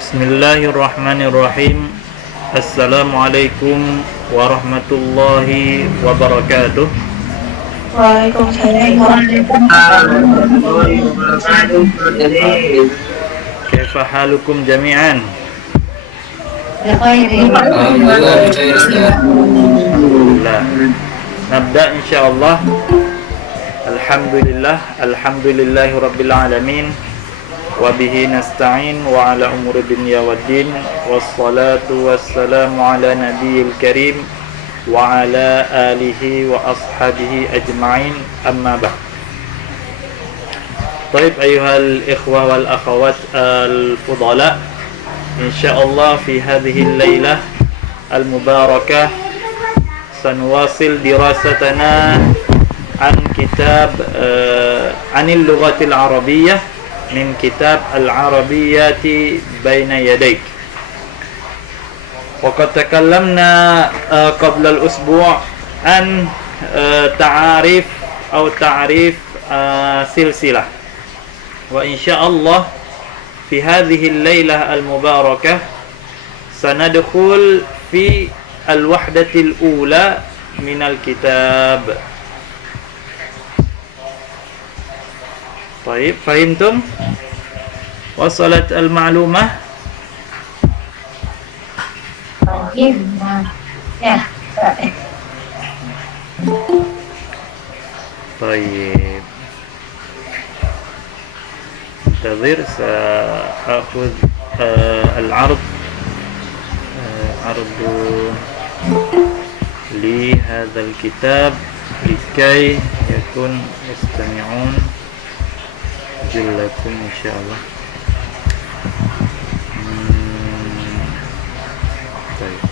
Bismillahirrahmanirrahim. Assalamualaikum warahmatullahi wabarakatuh. Waalaikumsalam warahmatullahi wabarakatuh. Kaifa halukum jami'an? Alhamdulillah. Nabda insyaallah. Alhamdulillahi rabbil alamin. Wabihi nasta'in wa ala umuri dunya waddin. Wassalatu wassalamu ala nabiyil karim wa ala alihi wa ashabihi ajma'in, amma ba'd. Baik, ayuhal ikhwah wal akhawat al-fudala, insyaallah fi hadhihi al-lailah al-mubarakah sanwasil dirasatana an kitab anil lughatil arabiyyah min kitab al-arabiyyati baina yadayk. Waqad takallamna qabla al-usbu' an ta'arif silsilah, wa insyaallah fi hadhihi al-lailah al-mubarakah sanadkhul fi al-wahdatil ula min al-kitab. Baik, fahimtum? Wasalat al-ma'lumah? Ya. Baik. انتظر سأخذ العرض عرض لهذا الكتاب لكي يكون يستمعون جلكم إن شاء الله. طيب.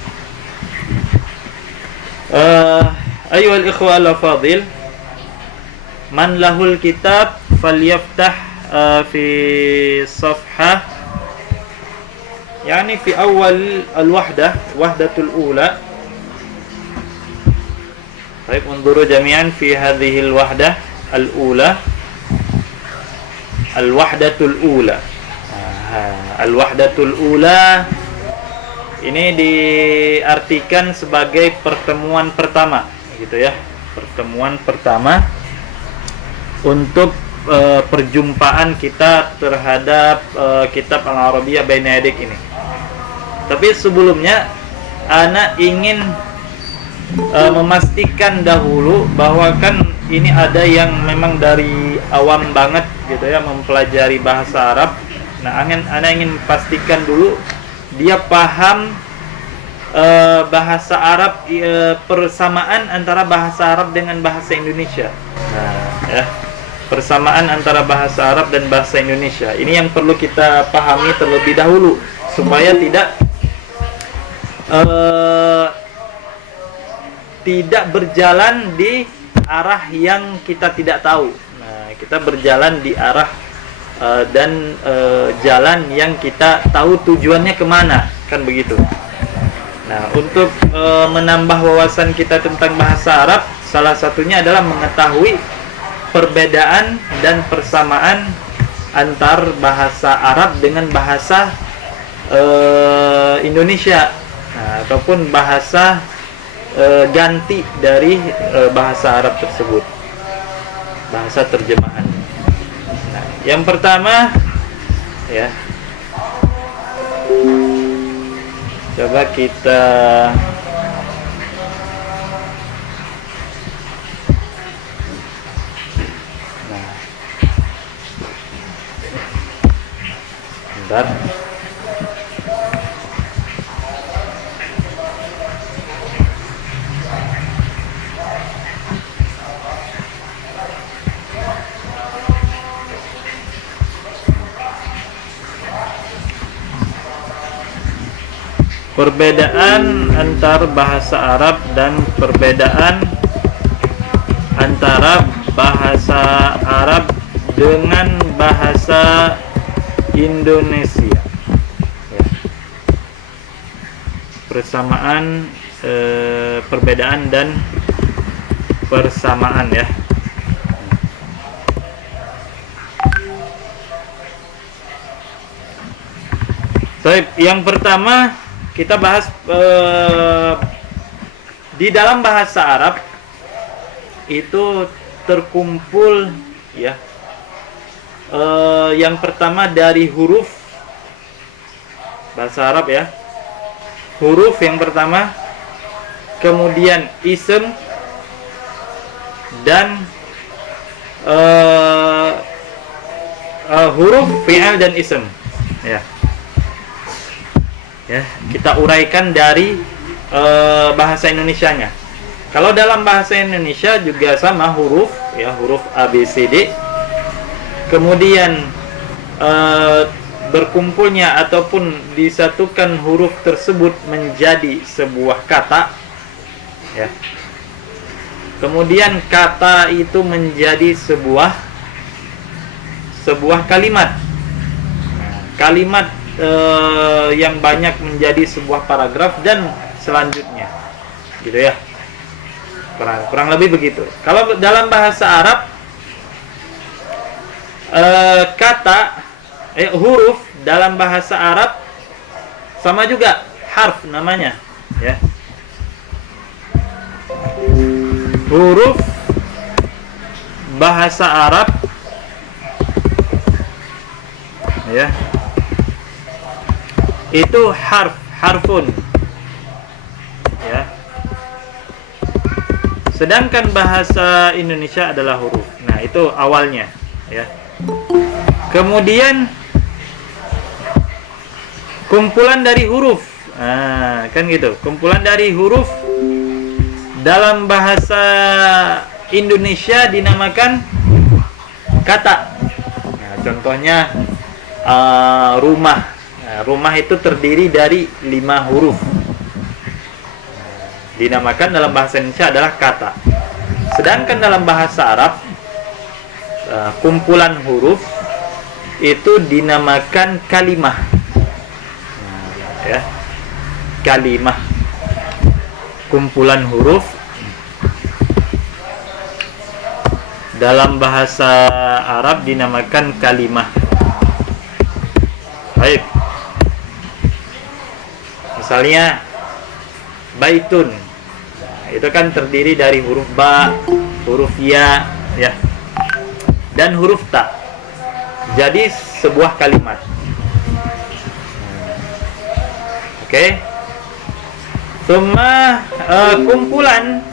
أيها الإخوة الأفاضل، من له الكتاب فليفتح في صفحة يعني في أول الوحدة وحدة الأولى. طيب انظروا جميعا في هذه الوحدة الأولى، الوحدة الأولى. الوحدة الأولى ini diartikan sebagai pertemuan pertama, gitu ya, pertemuan pertama untuk perjumpaan kita terhadap kitab Al-Arabiyyah Baina Yadik ini. Tapi sebelumnya ana ingin memastikan dahulu bahwa kan ini ada yang memang dari awam banget gitu ya mempelajari bahasa Arab. Nah, ana ingin pastikan dulu dia paham bahasa Arab, persamaan antara bahasa Arab dengan bahasa Indonesia. Nah, ya, persamaan antara bahasa Arab dan bahasa Indonesia. Ini yang perlu kita pahami terlebih dahulu supaya tidak berjalan di arah yang kita tidak tahu. Nah, kita berjalan di arah jalan yang kita tahu tujuannya kemana, kan begitu. Nah, untuk menambah wawasan kita tentang bahasa Arab, salah satunya adalah mengetahui perbedaan dan persamaan antar bahasa Arab dengan bahasa Indonesia, nah, ataupun bahasa ganti dari bahasa Arab tersebut, bahasa terjemahan. Nah, yang pertama, ya, coba kita bentar. Perbedaan antar bahasa Arab dan perbedaan antara bahasa Arab dengan bahasa Indonesia. Ya. persamaan, perbedaan dan persamaan ya. Baik, yang pertama kita bahas di dalam bahasa Arab itu terkumpul ya. Yang pertama dari huruf bahasa Arab ya. Huruf yang pertama, kemudian ism dan huruf fi'il dan ism ya. Ya, kita uraikan dari bahasa Indonesianya. Kalau dalam bahasa Indonesia juga sama huruf ya, huruf A B C D. Kemudian berkumpulnya ataupun disatukan huruf tersebut menjadi sebuah kata ya. Kemudian kata itu menjadi sebuah kalimat. Kalimat yang banyak menjadi sebuah paragraf dan selanjutnya gitu ya, kurang lebih begitu. Kalau dalam bahasa Arab huruf dalam bahasa Arab sama juga harf namanya ya. Huruf bahasa Arab ya, itu harfun ya. Sedangkan bahasa Indonesia adalah huruf. Nah, itu awalnya ya. Kemudian kumpulan dari huruf. Nah, kan gitu. Kumpulan dari huruf dalam bahasa Indonesia dinamakan kata. Nah, contohnya rumah. Nah, rumah itu terdiri dari 5 huruf. Dinamakan dalam bahasa Indonesia adalah kata. Sedangkan dalam bahasa Arab kumpulan huruf itu dinamakan kalimah. Ya. Kalimah. Kumpulan huruf dalam bahasa Arab dinamakan kalimah. Baik. Misalnya baitun. Nah, itu kan terdiri dari huruf ba, huruf ya, ya, dan huruf ta. Jadi sebuah kalimat. Oke. Semua kumpulan,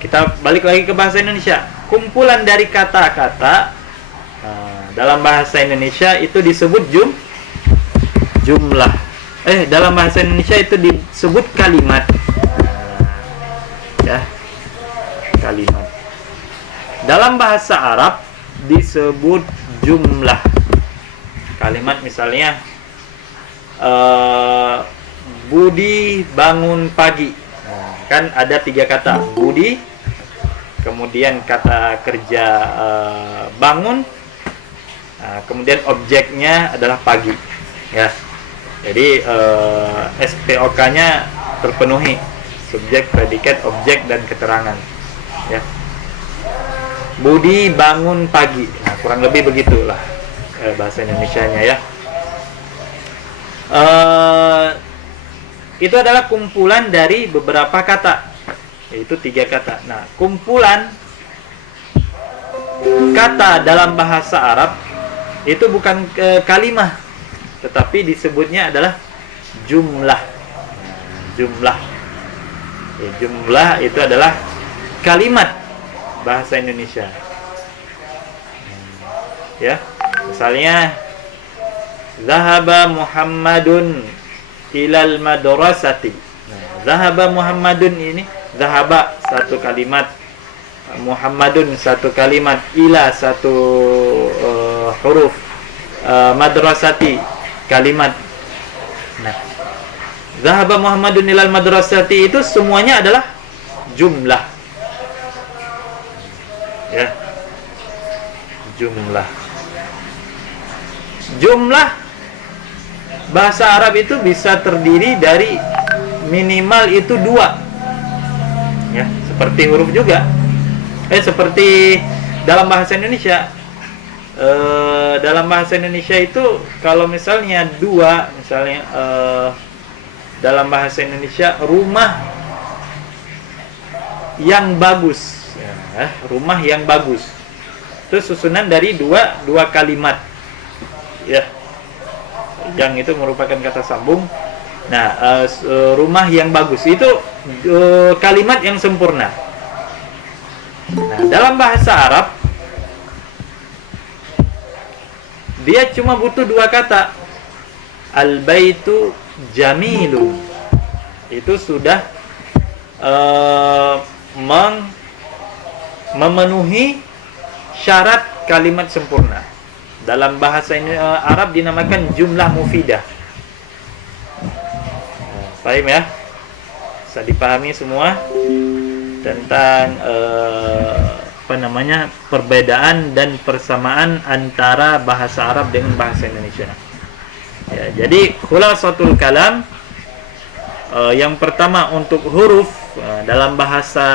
kita balik lagi ke bahasa Indonesia. Kumpulan dari kata-kata dalam bahasa Indonesia itu disebut jumlah. Dalam bahasa Indonesia itu disebut kalimat. Ya. Kalimat. Dalam bahasa Arab disebut jumlah. Kalimat misalnya Budi bangun pagi. Nah, kan ada 3 kata. Budi, kemudian kata kerja bangun, kemudian objeknya adalah pagi. Ya. Jadi SPOK-nya terpenuhi, subjek, predikat, objek, dan keterangan. Ya. Budi bangun pagi. Nah, kurang lebih begitulah bahasa Indonesianya ya. Itu adalah kumpulan dari beberapa kata, yaitu 3 kata. Nah, kumpulan kata dalam bahasa Arab itu bukan kalimah, tetapi disebutnya adalah jumlah. Jumlah. Ya, jumlah itu adalah kalimat bahasa Indonesia. Ya, misalnya Zahaba Muhammadun ilal madrasati. Nah, Zahaba Muhammadun ini, Zahaba satu kalimat, Muhammadun satu kalimat, ila satu huruf, madrasati kalimat. Nah, Zahaba Muhammadun ilal madrasati itu semuanya adalah jumlah. Ya. Jumlah. Jumlah bahasa Arab itu bisa terdiri dari minimal itu 2. Ya, seperti huruf juga. Seperti dalam bahasa Indonesia. Dalam bahasa Indonesia itu kalau misalnya 2, misalnya dalam bahasa Indonesia rumah yang bagus. Ya, rumah yang bagus. Itu susunan dari dua kalimat. Ya. Yang itu merupakan kata sambung. Nah, rumah yang bagus itu kalimat yang sempurna. Nah, dalam bahasa Arab dia cuma butuh 2 kata. Al-baitu jamilun. Itu sudah memenuhi syarat kalimat sempurna. Dalam bahasa Arab dinamakan jumlah mufidah. Paham ya? Bisa dipahami semua tentang perbedaan dan persamaan antara bahasa Arab dengan bahasa Indonesia. Ya, jadi khulasatul kalam, yang pertama untuk huruf dalam bahasa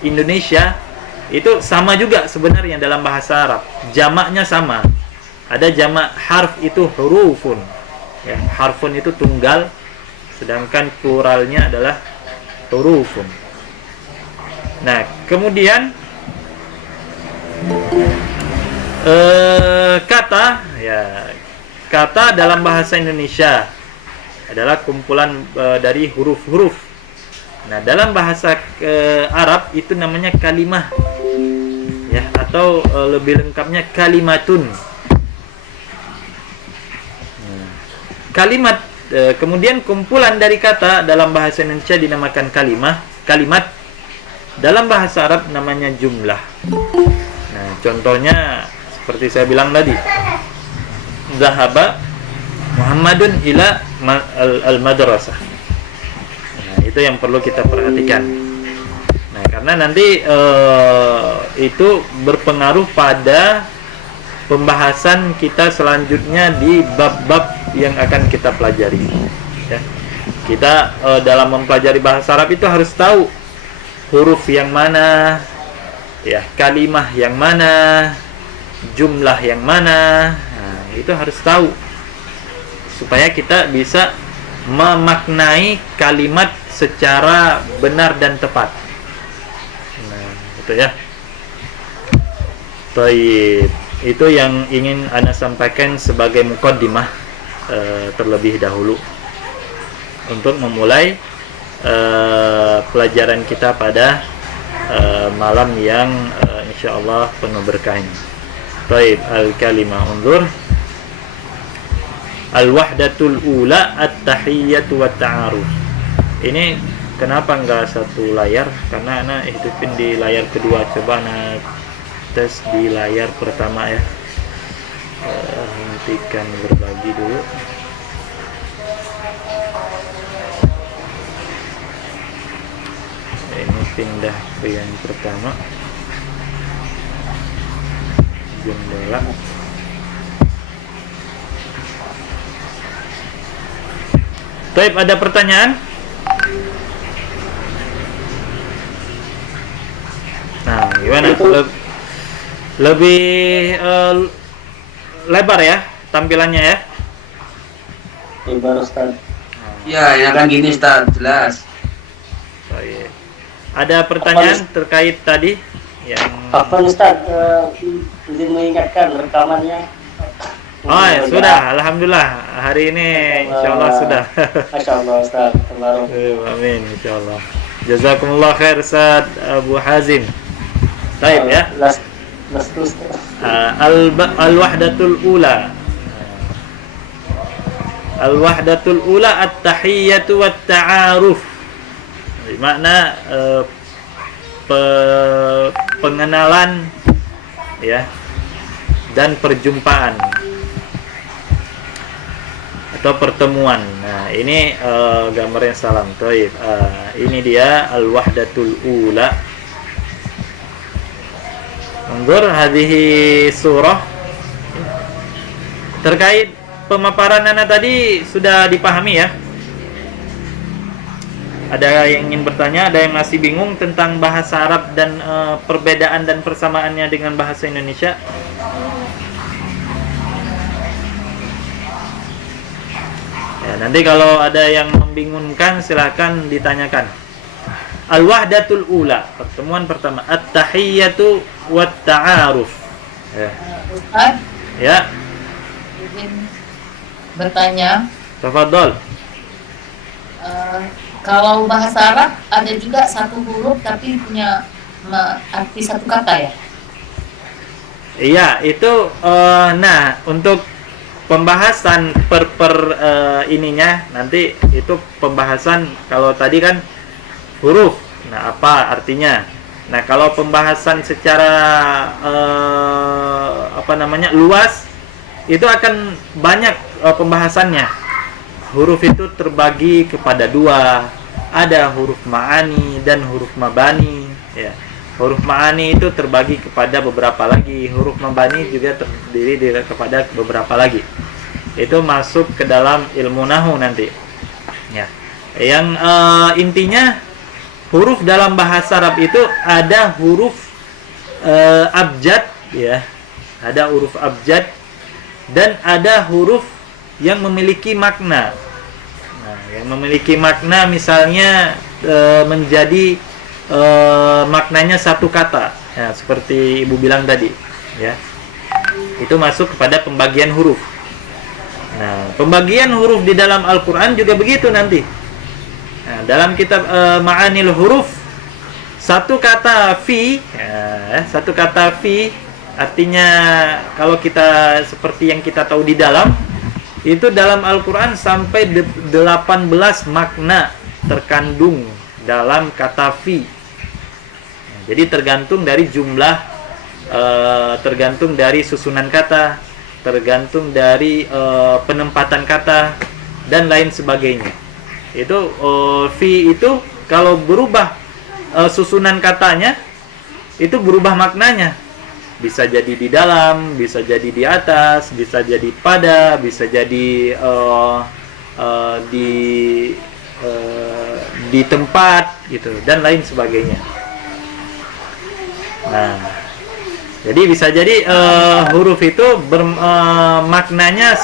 Indonesia itu sama juga sebenarnya dalam bahasa Arab. Jamaknya sama. Ada jamak harf itu hurufun. Ya, harfun itu tunggal, sedangkan pluralnya adalah hurufun. Nah, kemudian kata, ya, kata dalam bahasa Indonesia adalah kumpulan dari huruf-huruf. Nah, dalam bahasa Arab itu namanya kalimah, ya, atau lebih lengkapnya kalimatun. Kalimat, kemudian kumpulan dari kata dalam bahasa Indonesia dinamakan kalimat. Dalam bahasa Arab namanya jumlah. Nah, contohnya seperti saya bilang tadi, Zahaba Muhammadun ila al-madrasah. Nah, itu yang perlu kita perhatikan. Nah, karena nanti itu berpengaruh pada pembahasan kita selanjutnya di bab-bab yang akan kita pelajari. Ya. Kita dalam mempelajari bahasa Arab itu harus tahu huruf yang mana, ya, kalimah yang mana, jumlah yang mana. Nah, itu harus tahu supaya kita bisa memaknai kalimat secara benar dan tepat. Nah, itu ya. Baik. Itu yang ingin Ana sampaikan sebagai muqaddimah terlebih dahulu untuk memulai pelajaran kita pada malam yang insyaallah penuh berkah ini. Baik, al-kalimah unzur. Al-wahdatul ula at-tahiyyatu wa ta'aruf. Ini kenapa enggak satu layar? Karena Ana hidupin di layar kedua. Coba Ana tes di layar pertama ya. Hentikan berbagi dulu. Ini pindah ke yang pertama. Jendela. Baik, ada pertanyaan? Nah, gimana? Lebih lebar ya tampilannya ya? Lebar, Ustaz. Ya, yang kan gini Ustaz, jelas. Baik. Ada pertanyaan terkait tadi yang Apa Ustaz, izin mengingatkan rekamannya. Oh ya, sudah, alhamdulillah hari ini insyaallah sudah. Masya Allah Ustaz, terbaru. Amin insyaallah. Jazakumullah khair Ustaz Abu Hazim. Baik ya. Al-wahdatul ula. Al-wahdatul ula at-tahiyyatu wat ta'aruf. Makna pengenalan ya dan perjumpaan atau pertemuan. Nah, ini gambarnya salam. Baik. Ini dia al-wahdatul ula. Anzur hadhihi surah. Terkait pemaparan Ana tadi sudah dipahami ya. Ada yang ingin bertanya, ada yang masih bingung tentang bahasa Arab dan perbedaan dan persamaannya dengan bahasa Indonesia? Ya, nanti kalau ada yang membingungkan silakan ditanyakan. Al-wahdatul ula, pertemuan pertama, at-tahiyyatu wat-ta'aruf. Ya. Ustaz, Ya, izin bertanya, tafadhol. kalau bahasa Arab ada juga satu huruf tapi punya arti satu kata ya? Iya, itu nah, untuk pembahasan ininya nanti itu pembahasan. Kalau tadi kan huruf. Nah, apa artinya? Nah, kalau pembahasan secara luas itu akan banyak pembahasannya. Huruf itu terbagi kepada dua. Ada huruf ma'ani dan huruf mabani, ya. Huruf ma'ani itu terbagi kepada beberapa lagi. Huruf mabani juga terdiri kepada beberapa lagi. Itu masuk ke dalam ilmu nahwu nanti. Ya. Yang intinya huruf dalam bahasa Arab itu ada huruf abjad, ya. Ada huruf abjad dan ada huruf yang memiliki makna. Nah, yang memiliki makna misalnya menjadi maknanya satu kata, ya, seperti ibu bilang tadi, ya. Itu masuk kepada pembagian huruf. Nah, pembagian huruf di dalam Al-Quran juga begitu nanti. Nah, dalam kitab Ma'anil Huruf, satu kata fi, ya, satu kata fi artinya kalau kita seperti yang kita tahu di dalam, itu dalam Al-Quran sampai 18 makna terkandung dalam kata fi. Nah, jadi tergantung dari jumlah, tergantung dari susunan kata, tergantung dari penempatan kata dan lain sebagainya. Itu fi itu kalau berubah susunan katanya, itu berubah maknanya. Bisa jadi di dalam, bisa jadi di atas, bisa jadi pada, bisa jadi di tempat gitu dan lain sebagainya. Nah, jadi bisa jadi huruf itu maknanya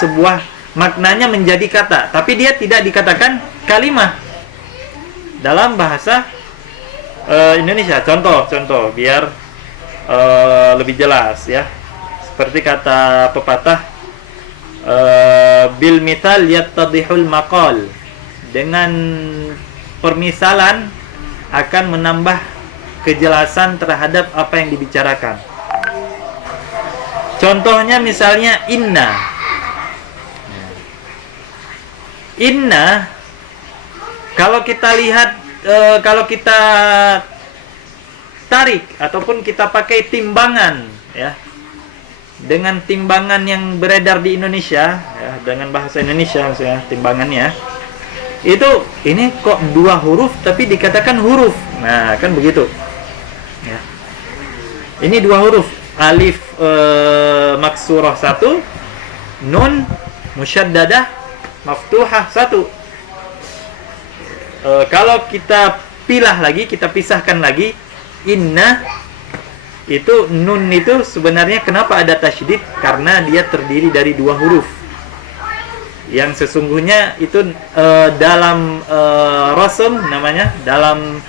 maknanya menjadi kata, tapi dia tidak dikatakan kalimah dalam bahasa Indonesia. Contoh biar lebih jelas, ya. Seperti kata pepatah, bil mithal yattadihul maqal. Dengan permisalan akan menambah kejelasan terhadap apa yang dibicarakan. Contohnya misalnya inna. Inna, kalau kita lihat, kalau kita tarik ataupun kita pakai timbangan, ya, dengan timbangan yang beredar di Indonesia, ya, dengan bahasa Indonesia misalnya timbangannya itu, ini kok dua huruf tapi dikatakan huruf. Nah, kan begitu, ya. Ini dua huruf, alif maksurah satu, nun musyaddadah maftuhah satu. Kalau kita pilah lagi, kita pisahkan lagi, inna itu, nun itu sebenarnya kenapa ada tasydid? Karena dia terdiri dari dua huruf. Yang sesungguhnya itu dalam rasm namanya, dalam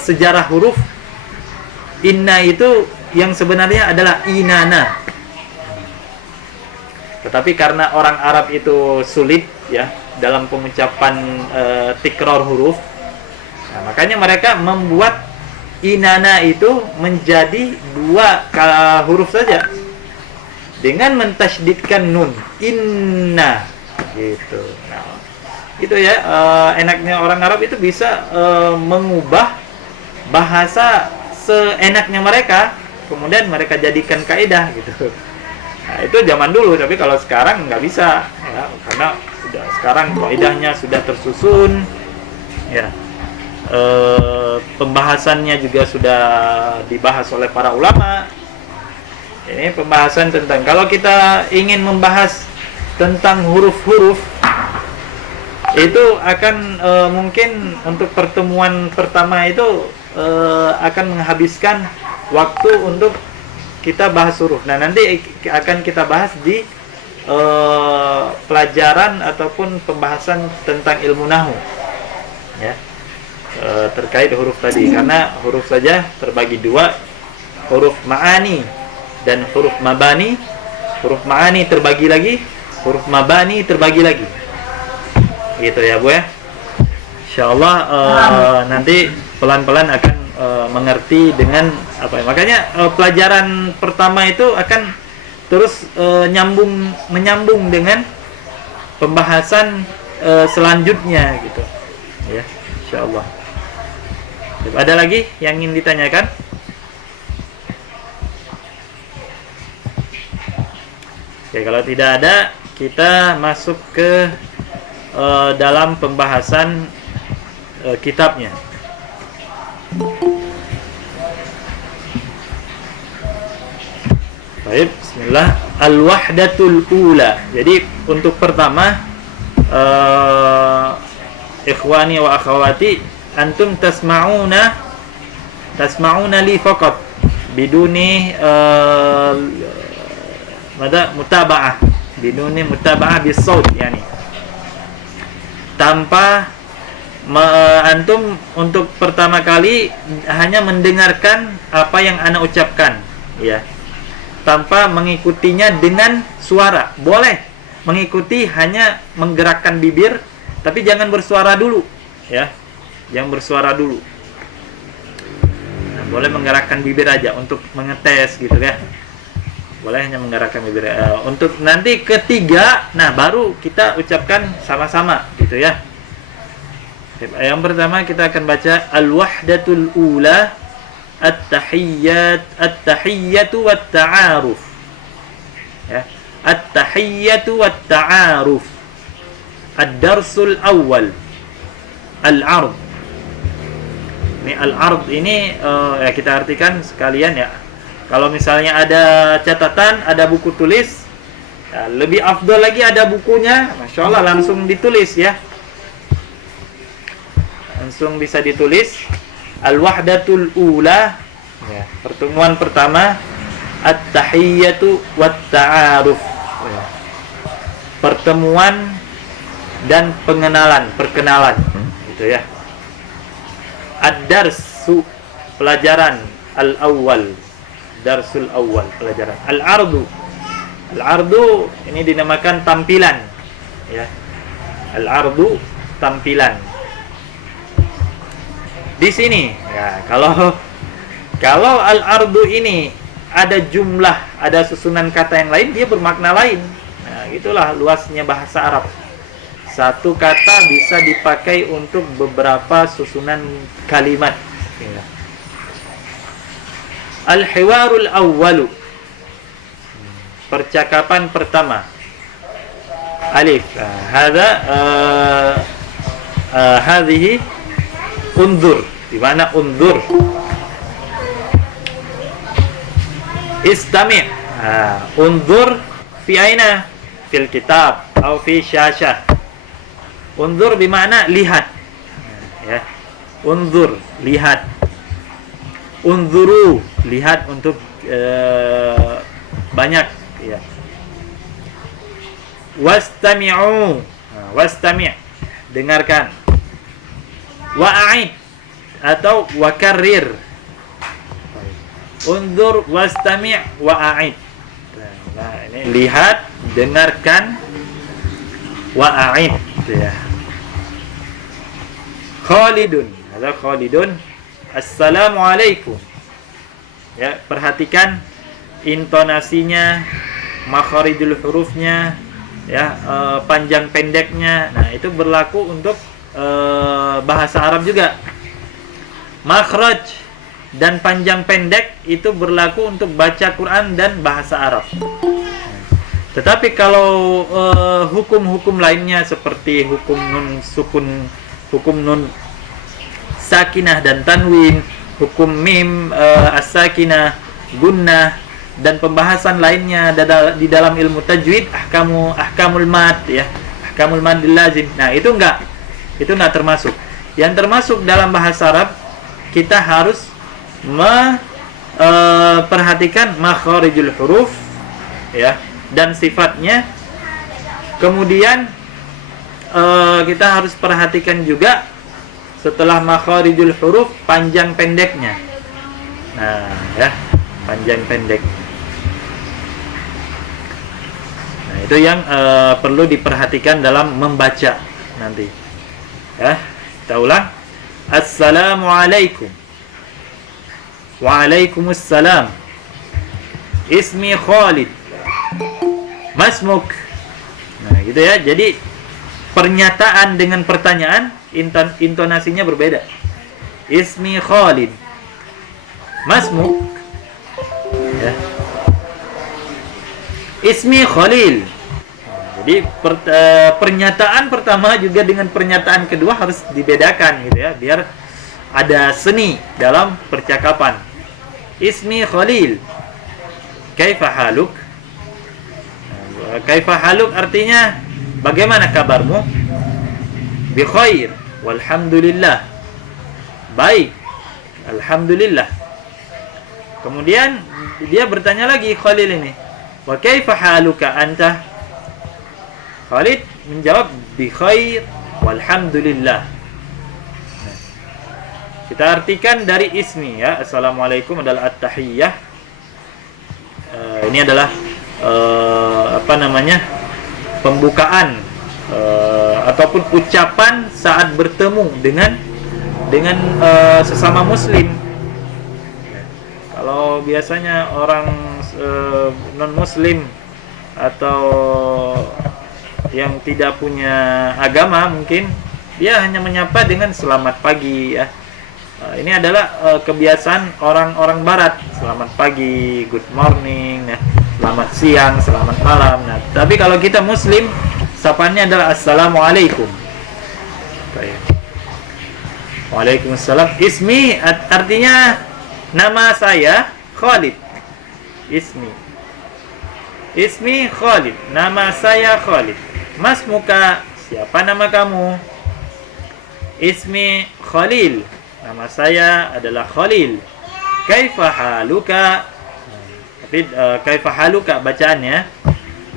sejarah huruf, inna itu yang sebenarnya adalah inana. Tetapi karena orang Arab itu sulit, ya, dalam pengucapan tikror huruf, nah, makanya mereka membuat inana itu menjadi dua huruf saja dengan mentasydidkan nun, inna gitu. Nah, itu ya, enaknya orang Arab itu bisa mengubah bahasa seenaknya mereka, kemudian mereka jadikan kaidah gitu. Nah, itu zaman dulu, tapi kalau sekarang nggak bisa, ya, karena sudah sekarang kaidahnya sudah tersusun, ya. Pembahasannya juga sudah dibahas oleh para ulama. Ini pembahasan tentang, kalau kita ingin membahas tentang huruf-huruf, itu akan mungkin untuk pertemuan pertama itu akan menghabiskan waktu untuk kita bahas huruf. Nah, nanti akan kita bahas di pelajaran ataupun pembahasan tentang ilmu nahwu, ya, terkait huruf tadi. Karena huruf saja terbagi dua, huruf ma'ani dan huruf mabani. Huruf ma'ani terbagi lagi, huruf mabani terbagi lagi. Gitu ya, Bu ya. Insyaallah nanti pelan-pelan akan mengerti dengan apa ya. Makanya pelajaran pertama itu akan terus menyambung dengan pembahasan selanjutnya gitu. Ya, insyaallah. Ada lagi yang ingin ditanyakan? Oke, kalau tidak ada, kita masuk ke dalam pembahasan kitabnya. Baik, bismillah. Al-wahdatul ula. Jadi untuk pertama, ikhwani wa akhawati, antum tasma'una li faqat biduni mutaba'ah, biduni mutaba'ah bis-saut, yani tanpa antum untuk pertama kali hanya mendengarkan apa yang ana ucapkan, ya, tanpa mengikutinya dengan suara. Boleh mengikuti, hanya menggerakkan bibir, tapi jangan bersuara dulu, ya, jangan bersuara dulu. Nah, boleh menggerakkan bibir aja untuk mengetes gitu ya. Boleh hanya menggerakkan bibir. Untuk nanti ketiga, nah baru kita ucapkan sama-sama gitu ya. Yang pertama kita akan baca al-wahdatul ula, at-tahiyyatu wat-ta'aruf. Ya, at-tahiyyatu wat-ta'aruf. Ad-darsul awal, al-'ard. Ini al-'ard ini ya kita artikan sekalian ya. Kalau misalnya ada catatan, ada buku tulis, ya, lebih afdol lagi ada bukunya, Masya Allah, langsung ditulis ya. Langsung bisa ditulis. Al-wahdatul ula, ya, pertemuan pertama, at-tahiyyatu wat-ta'aruf, ya, pertemuan dan perkenalan gitu ya. Ad-darsu, pelajaran, al-awwal, darsul awal, pelajaran. Al-ardu ini dinamakan tampilan, ya. Al-ardu, tampilan. Di sini ya, kalau al-ardu ini ada jumlah, ada susunan kata yang lain, dia bermakna lain. Nah, itulah luasnya bahasa Arab. Satu kata bisa dipakai untuk beberapa susunan kalimat, ya. Al-hiwarul awwalu, percakapan pertama. Alif. Hadhihi unzur. Di mana unzur? Istami'. Unzur fi aina? Fil kitab atau fi syashah. Unzur bermakna lihat. Ya. Unzur, lihat. Unzuru, lihat untuk banyak, ya. Wastami'u, wastami', dengarkan. Wa'id atau wakarrir. Unzur, wastami', wa'id. Nah, ini lihat, dengarkan, wa'id, ya. Khalidun, ada Khalidun. Assalamualaikum. Ya, perhatikan intonasinya, makharijul hurufnya, ya, panjang pendeknya. Nah, itu berlaku untuk bahasa Arab juga. Makhraj dan panjang pendek itu berlaku untuk baca Quran dan bahasa Arab. Tetapi kalau hukum-hukum lainnya seperti hukum nun sukun, hukum nun sakinah dan tanwin, hukum mim as-sakinah, gunnah, dan pembahasan lainnya di dalam ilmu tajwid, ahkamul mad, ya, ahkamul madil lazim. Nah, itu enggak termasuk. Yang termasuk dalam bahasa Arab, kita harus perhatikan makharijul huruf ya dan sifatnya. Kemudian kita harus perhatikan juga setelah makharijul huruf panjang pendeknya. Nah, ya, panjang pendek. Nah, itu yang perlu diperhatikan dalam membaca nanti. Ya, kita ulang. Assalamualaikum. Waalaikumsalam. Ismi Khalid. Masmuk. Nah, gitu ya. Jadi pernyataan dengan pertanyaan intonasinya berbeda. Ismi Khalid. Masmuk. Ya. Ismi Khalil. Jadi pernyataan pertama juga dengan pernyataan kedua harus dibedakan gitu ya, biar ada seni dalam percakapan. Ismi Khalil. Kaifa haluk? Kaifa haluk artinya bagaimana kabarmu? Bi khair, walhamdulillah. Baik, alhamdulillah. Kemudian dia bertanya lagi Khalil ini, wa kaifa haluka anta? Khalid menjawab bi khair walhamdulillah. Kita artikan dari ismi ya. Assalamualaikum adalah at-tahiyyah. Ini adalah pembukaan ataupun ucapan saat bertemu dengan sesama muslim. Kalau biasanya orang non muslim atau yang tidak punya agama, mungkin dia hanya menyapa dengan selamat pagi ya. Ini adalah kebiasaan orang-orang barat. Selamat pagi, good morning, ya. Selamat siang, selamat malam. Nah, tapi kalau kita muslim, sapaannya adalah assalamualaikum. Waalaikumsalam. Ismi artinya nama saya Khalid. Ismi Khalid. Nama saya Khalid. Mas muka, siapa nama kamu? Ismi Khalil. Nama saya adalah Khalil. Kaifa haluka? Tapi kaifa haluka bacaannya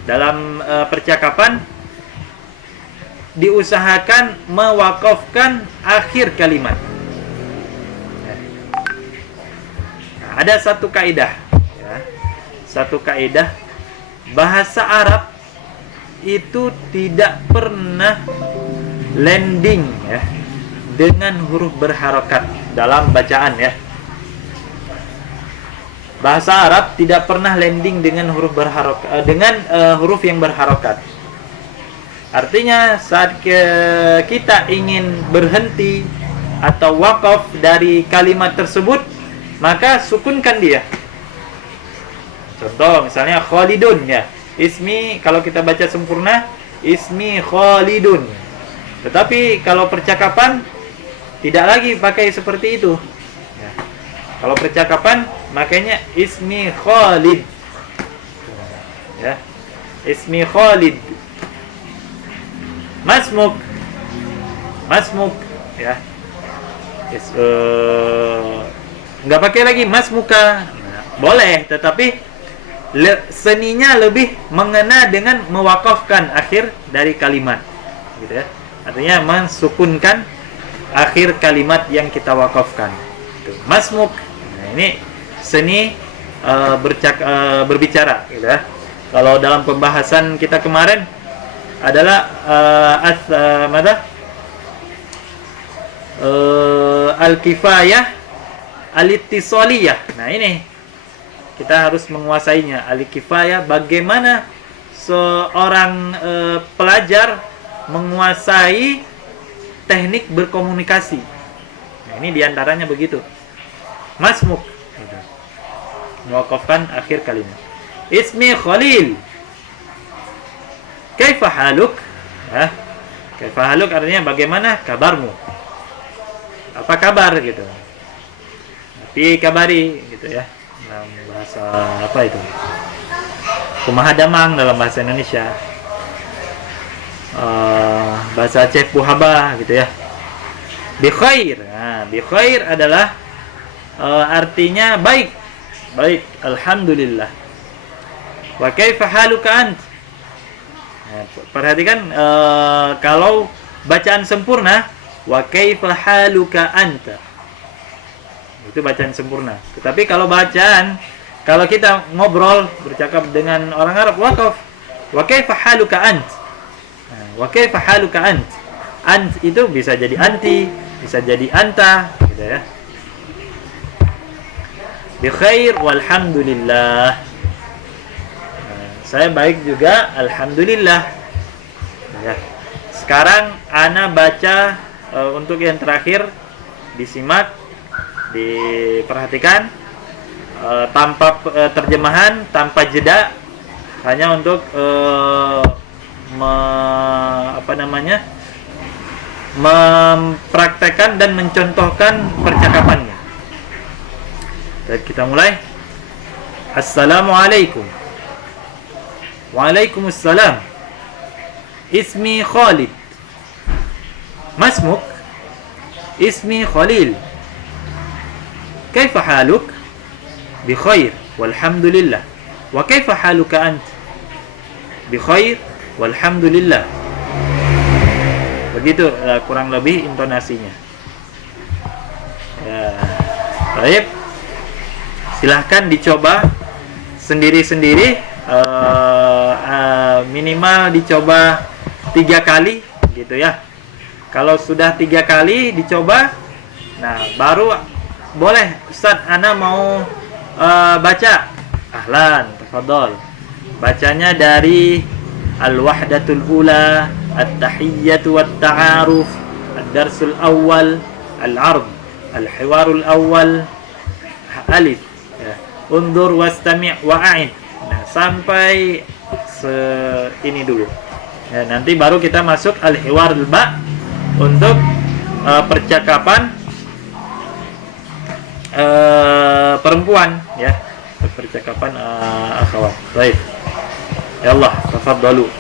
dalam percakapan diusahakan mewakafkan akhir kalimat. Nah, ada satu kaidah ya. Satu kaidah bahasa Arab itu tidak pernah landing ya dengan huruf berharokat dalam bacaan ya. Bahasa Arab tidak pernah landing dengan huruf berharokat huruf yang berharokat. Artinya saat kita ingin berhenti atau wakaf dari kalimat tersebut, maka sukunkan dia. Contoh misalnya Khalidun ya. Ismi, kalau kita baca sempurna, ismi Khalidun. Tetapi kalau percakapan tidak lagi pakai seperti itu ya. Kalau percakapan makanya ismi Khalid ya. Ismi Khalid. Masmuk ya. Nggak pakai lagi masmuka. Nah, boleh, tetapi seninya lebih mengena dengan mewakafkan akhir dari kalimat gitu ya. Artinya mensukunkan akhir kalimat yang kita wakafkan. Masmuk. Nah, ini seni berbicara gitu ya. Kalau dalam pembahasan kita kemarin adalah al-kifayah al-ittisaliyah. Nah, ini kita harus menguasainya. Al-kifayah, bagaimana seorang pelajar menguasai teknik berkomunikasi. Nah, ini diantaranya begitu. Masmuk, mewakafkan akhir kalimat. Ismi Khalil. Kaifa haluk? Ya. Kaifa haluk artinya bagaimana kabarmu? Apa kabar gitu. Tapi kabari gitu ya. Dalam bahasa apa itu? Kumaha damang dalam bahasa Indonesia. bahasa Aceh puhaba gitu ya. Bi khair. Nah, bi khair adalah artinya baik. Baik, alhamdulillah. Wa kaifa haluka ant? Nah, perhatikan kalau bacaan sempurna, wa kaifa haluka anta. Itu bacaan sempurna. Tetapi kalau kita ngobrol, bercakap dengan orang Arab, waqaf, wa kaifa haluka ant. Nah, wa kaifa haluka ant. Ant itu bisa jadi anti, bisa jadi anta, gitu ya. Bi khair walhamdulillah. Nah, saya baik juga, alhamdulillah. Ya. Sekarang ana baca untuk yang terakhir, disimak, diperhatikan, tanpa terjemahan, tanpa jeda, hanya untuk mempraktekkan dan mencontohkan percakapannya. Dan kita mulai. Assalamualaikum. Waalaikumsalam. Ismi Khalid. Masmuk? Ismi Khalil. Kaifa haluk? Bi khair walhamdulillah. Wa kaifa haluka ant? Bi khair walhamdulillah. Begitu kurang lebih intonasinya. Ya. Baik. Silahkan dicoba sendiri-sendiri, minimal dicoba 3 kali gitu ya. Kalau sudah 3 kali dicoba, nah baru boleh Ustaz, ana mau baca. Ahlan, tafadhol. Bacanya dari Al-Wahdatul Ula, At-Tahiyyatu Wat-Ta'aruf, Ad-Darsul Awwal, Al-Ard, Al-Hiwarul Awwal, Alif. Ya. Undur wastami' wa'id. Nah, sampai ini dulu. Ya, nanti baru kita masuk al-hiwarul ba untuk percakapan perempuan ya. Percakapan akhwat. Baik. Ya Allah, tafadhalu.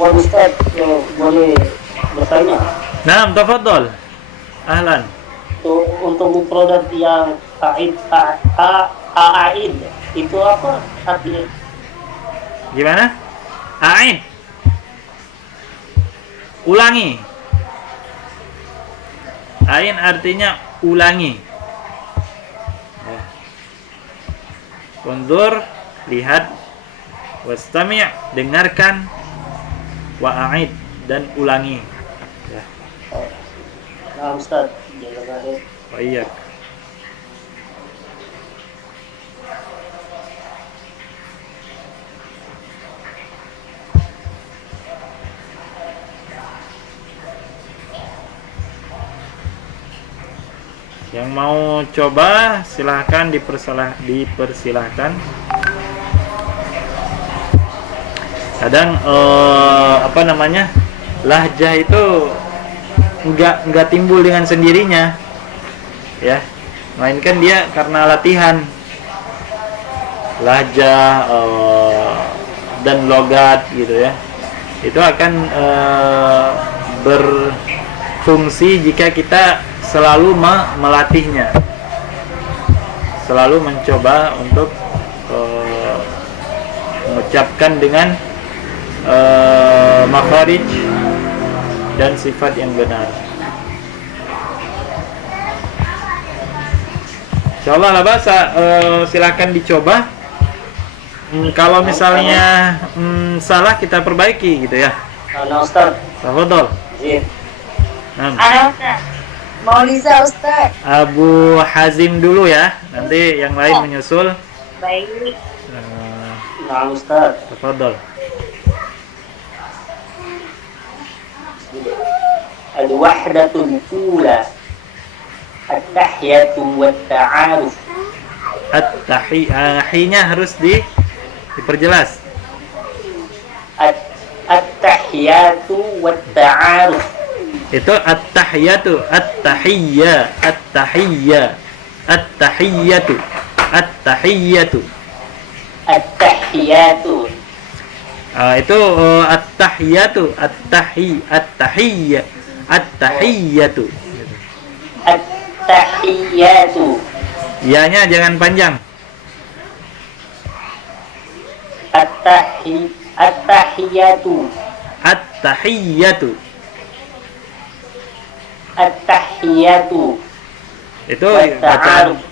Apa Ustaz boleh bertanya? Naam, tafadhol. Ahlan. Untuk produk yang aid itu apa artinya? Gimana? A'id. Ulangi. Ain artinya ulangi. Ya. Undur, lihat, wastami', dengarkan, wa'id, dan ulangi. Ya. Nah Ustaz, jaga baik. Wa iyyak. Yang mau coba silahkan dipersilahkan. Kadang lahjah itu nggak timbul dengan sendirinya, ya. Melainkan dia karena latihan. Lahjah dan logat gitu ya. Itu akan berfungsi jika kita selalu melatihnya, selalu mencoba untuk diucapkan dengan makharij dan sifat yang benar. Insyaallah lah bahasa, silakan dicoba. Kalau misalnya salah kita perbaiki gitu ya. Nah, Ustaz. Tafadhol. Iya. Ana Ustaz. Mauliza Ustaz. Abu Hazim dulu ya. Nanti yang lain menyusul. Baik. Nah, Ustaz. Tafadhol. Al-wahdatul ula. At-tahiyatu wat-ta'aruf. At-tahiyya harus diperjelas. At-tahiyatu wat-ta'aruf. Itu at-tahiyatu, at-tahiyya, at-tahiyya, at-tahiyyatu, at-tahiyyatu. At-tahiyatu. Itu at-tahiyatu, at-tahiyya, at-tahiyyatu. At-tahiyatu. Ya-nya jangan panjang. At-tahiyatu. At-tahiyyatu. At-tahiyatu. Itu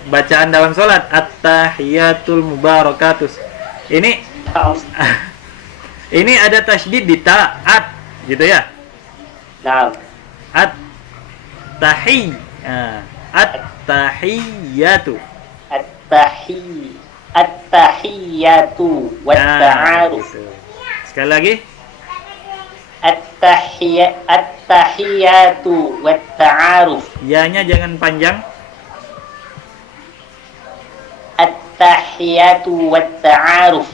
bacaan dalam sholat. At-tahiyatul mubarakatus. Ini ada tasydid di ta, at gitu ya. Nah, At-tahi. At-tahiyatu. At-tahiyatu wat-ta'aruf. Gitu. Sekali lagi. At-tahiyatu wat-ta'aruf. Ya-nya jangan panjang. At-tahiyatu wat-ta'aruf.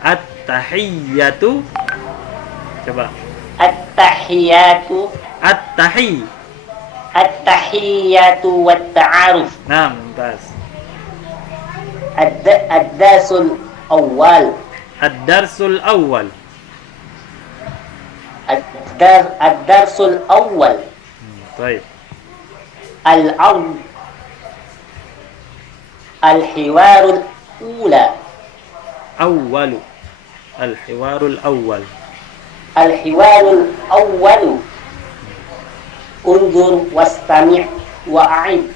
At-tahiyatu. Coba. At-tahiyatu. At-tahiyatu wat-ta'aruf. Nah, mumtaz. Ad-darsul awal. Ad-darsul awal. Ad-darsul awal. Baik. Al-ard. Al-hiwarul ula. Awwalu. Al-hiwarul awwal. Al-hiwarul awwalu. Unzur wastami' wa'id.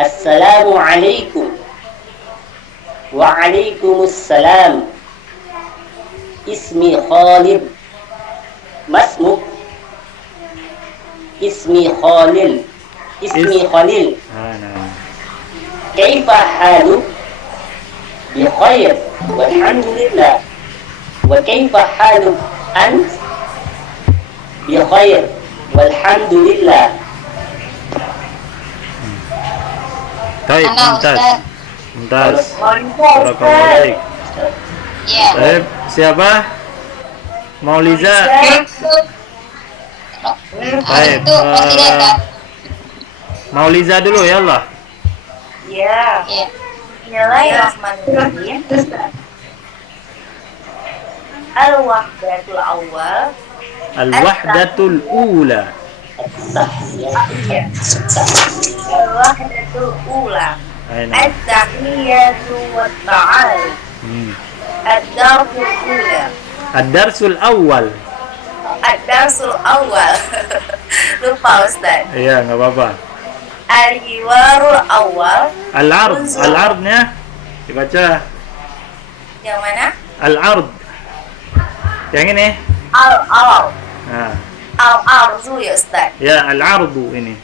Assalamu alaikum. Wa'alaikumussalam. Ismi Khalid. Masmuk. Ismi Khalil. Ismi Khalil. Nah. Kaifa haluk? Bi khair. Walhamdulillah. Wa kaifa haluk ant? Bi khair. Walhamdulillah. Baik, mumtaz. Mumtaz. Mauliza Barakallahu Ustaz. fiik. Ya. Baik, siapa? Mauliza. Baik. Itu tidak. Mauliza dulu ya Allah. Ya. Bismillahirrahmanirrahim. Al-wahdatul awal. Al-wahdatul ula. Al-wahdatul ula. Aina. At-tahiyatu wat-ta'aruf. Ad-darsul ula. Ad-darsul awal. Ad-darsul awal. Lupa Ustaz. Iya, enggak apa-apa. Al-hiwarul awal. Al-ard. Al-ardnya dibaca Yang mana? al-ard. Yang ini. Al-ard. Nah, Al-arzu ya Ustaz. ya al-ardu ini.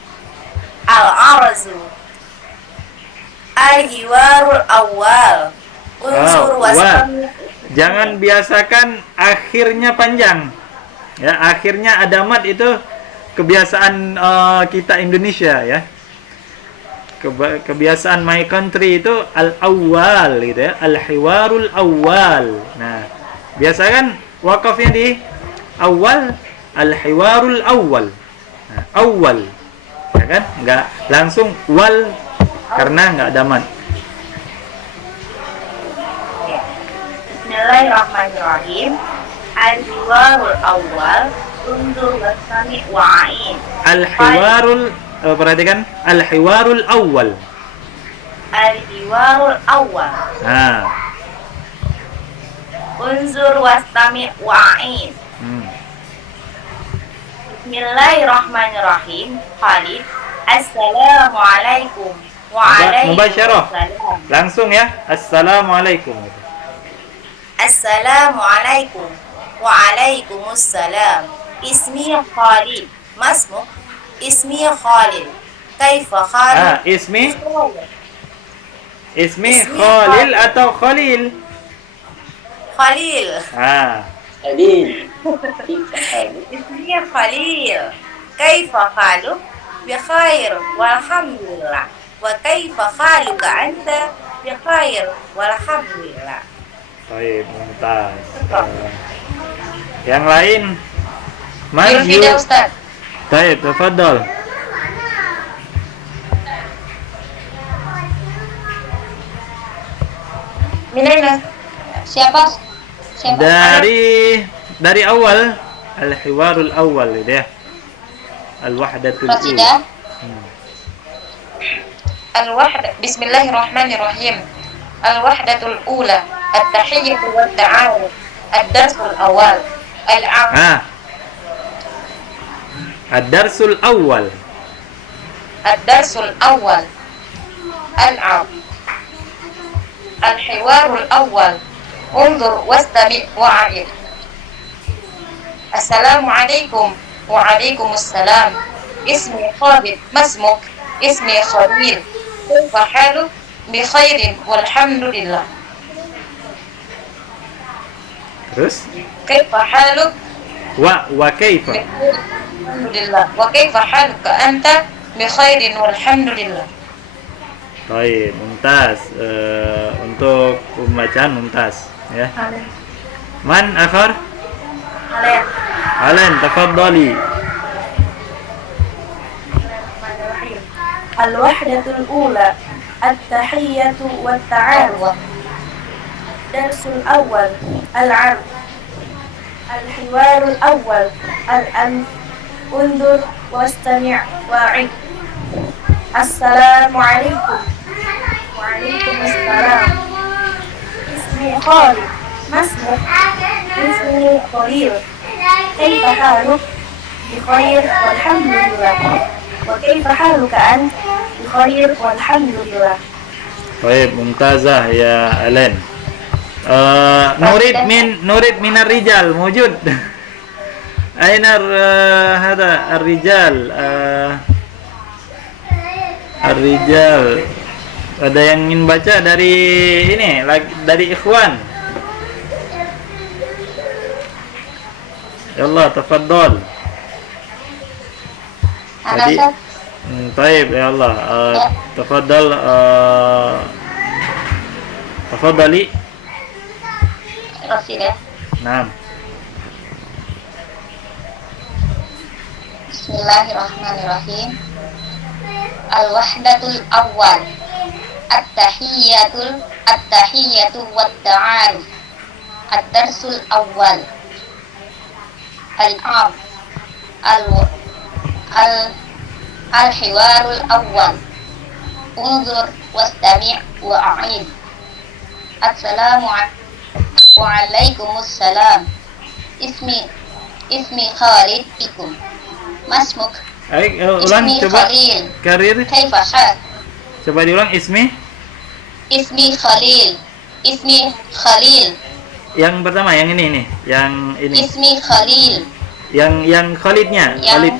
Al-arzu. Al-hiwarul awal. Unsur wasfami. Jangan biasakan akhirnya panjang. Ya, akhirnya ada mat itu kebiasaan kita Indonesia ya. Kebiasaan my country itu al-awwal gitu ya, al-hiwarul awwal. Nah, biasakan wakafnya di awal, al-hiwarul awwal. Nah, awwal. Ya kan? Enggak langsung wal karena enggak ada mat. Bismillahirrahmanirrahim. Al-hiwarul awal. Undur wasami wa'in. Al-hiwarul perhatikan al-hiwarul awwal. Al-hiwarul awal. Nah. Unzur wastami' wa'in. Bismillahirrahmanirrahim. Khalid. Assalamualaikum. Mubasyarah. Waalaikumsalam. Langsung ya. Assalamualaikum. Assalamualaikum. Waalaikumsalam. Ismi Khalid. Masmuk. Ismi Khalid. Kaifa Khalid? Ismi Ismi Khalil atau Khalil? Khalil. Khalil. Ismi Khalil. Kaifa haluk? Bi khair walhamdulillah. Wa kaifa haluka anta? Bi khair walhamdulillah. Baik, mumtaz. Yang lain? Mas, Yulfida Ustaz. Baik, tafadhol. Minana. Siapa? Dari awal al-hiwarul awal itu ya. Al-wahdatul ula. Rasidah. Al-wahda. Bismillahirrahmanirrahim. Al-wahdatul ula. At-tahiyyatu wa ta'awun. Ad-darsul awal. Ad-darsul awal. Ad-darsul awal. Al-'am. Al-hiwarul awal. Unzur wastami' wa'id. Assalamualaikum. Waalaikumsalam. Ismi Khalid. Masmuk. Ismi Khalil. Kaifa haluk? Bi khairin walhamdulillah. Terus? Kaifa haluk? Wa kaifa? Alhamdulillah. Wa kaifa haluka anta? Bi khairin walhamdulillah. Baik, mumtaz. Untuk pembacaan mumtaz ya. Man akhar? Alen, tafadhali. Al-wahdatul ula. At-tahiyyatu wa ta'awun. Darsul awal. Al-'arf. Al-hiwarul awal. Al-amr. Undur wastami' wa'id. Assalamualaikum. Waalaikumsalam. Ismi Khalid. Masmuk. Ismi Khalil. Kaifa haluk? Bi khair walhamdulillah. Wa kaifa haluka ant? Bi khair walhamdulillah. Baik, mumtazah ya Alen. Nurid min ar-rijal mawjud. Aina hada ar-rijal? Ar-rijal. Ada yang ingin baca dari ini, dari ikhwan? Ya Allah, tafadhol. Tadi, baik ya Allah. Tafadhol. Tafadhali. Rasidah. Naam. Bismillahirrahmanirrahim. Al-wahdatul awal. At-tahiyyatu wat ta'aruf. Ad-darsul awal. Al-'am. Al-hiwarul awal. Unzur wastami' wa'id. Waalaikumsalam. Ismi Khalid ikum. Masmuk. Ulang Ismi coba. Khalil. Karir. Kaifa hal? Coba diulang ismi. Ismi Khalil. Ismi Khalil. Yang pertama yang ini nih, yang ini. Ismi Khalil. Yang Khalidnya, Khalid.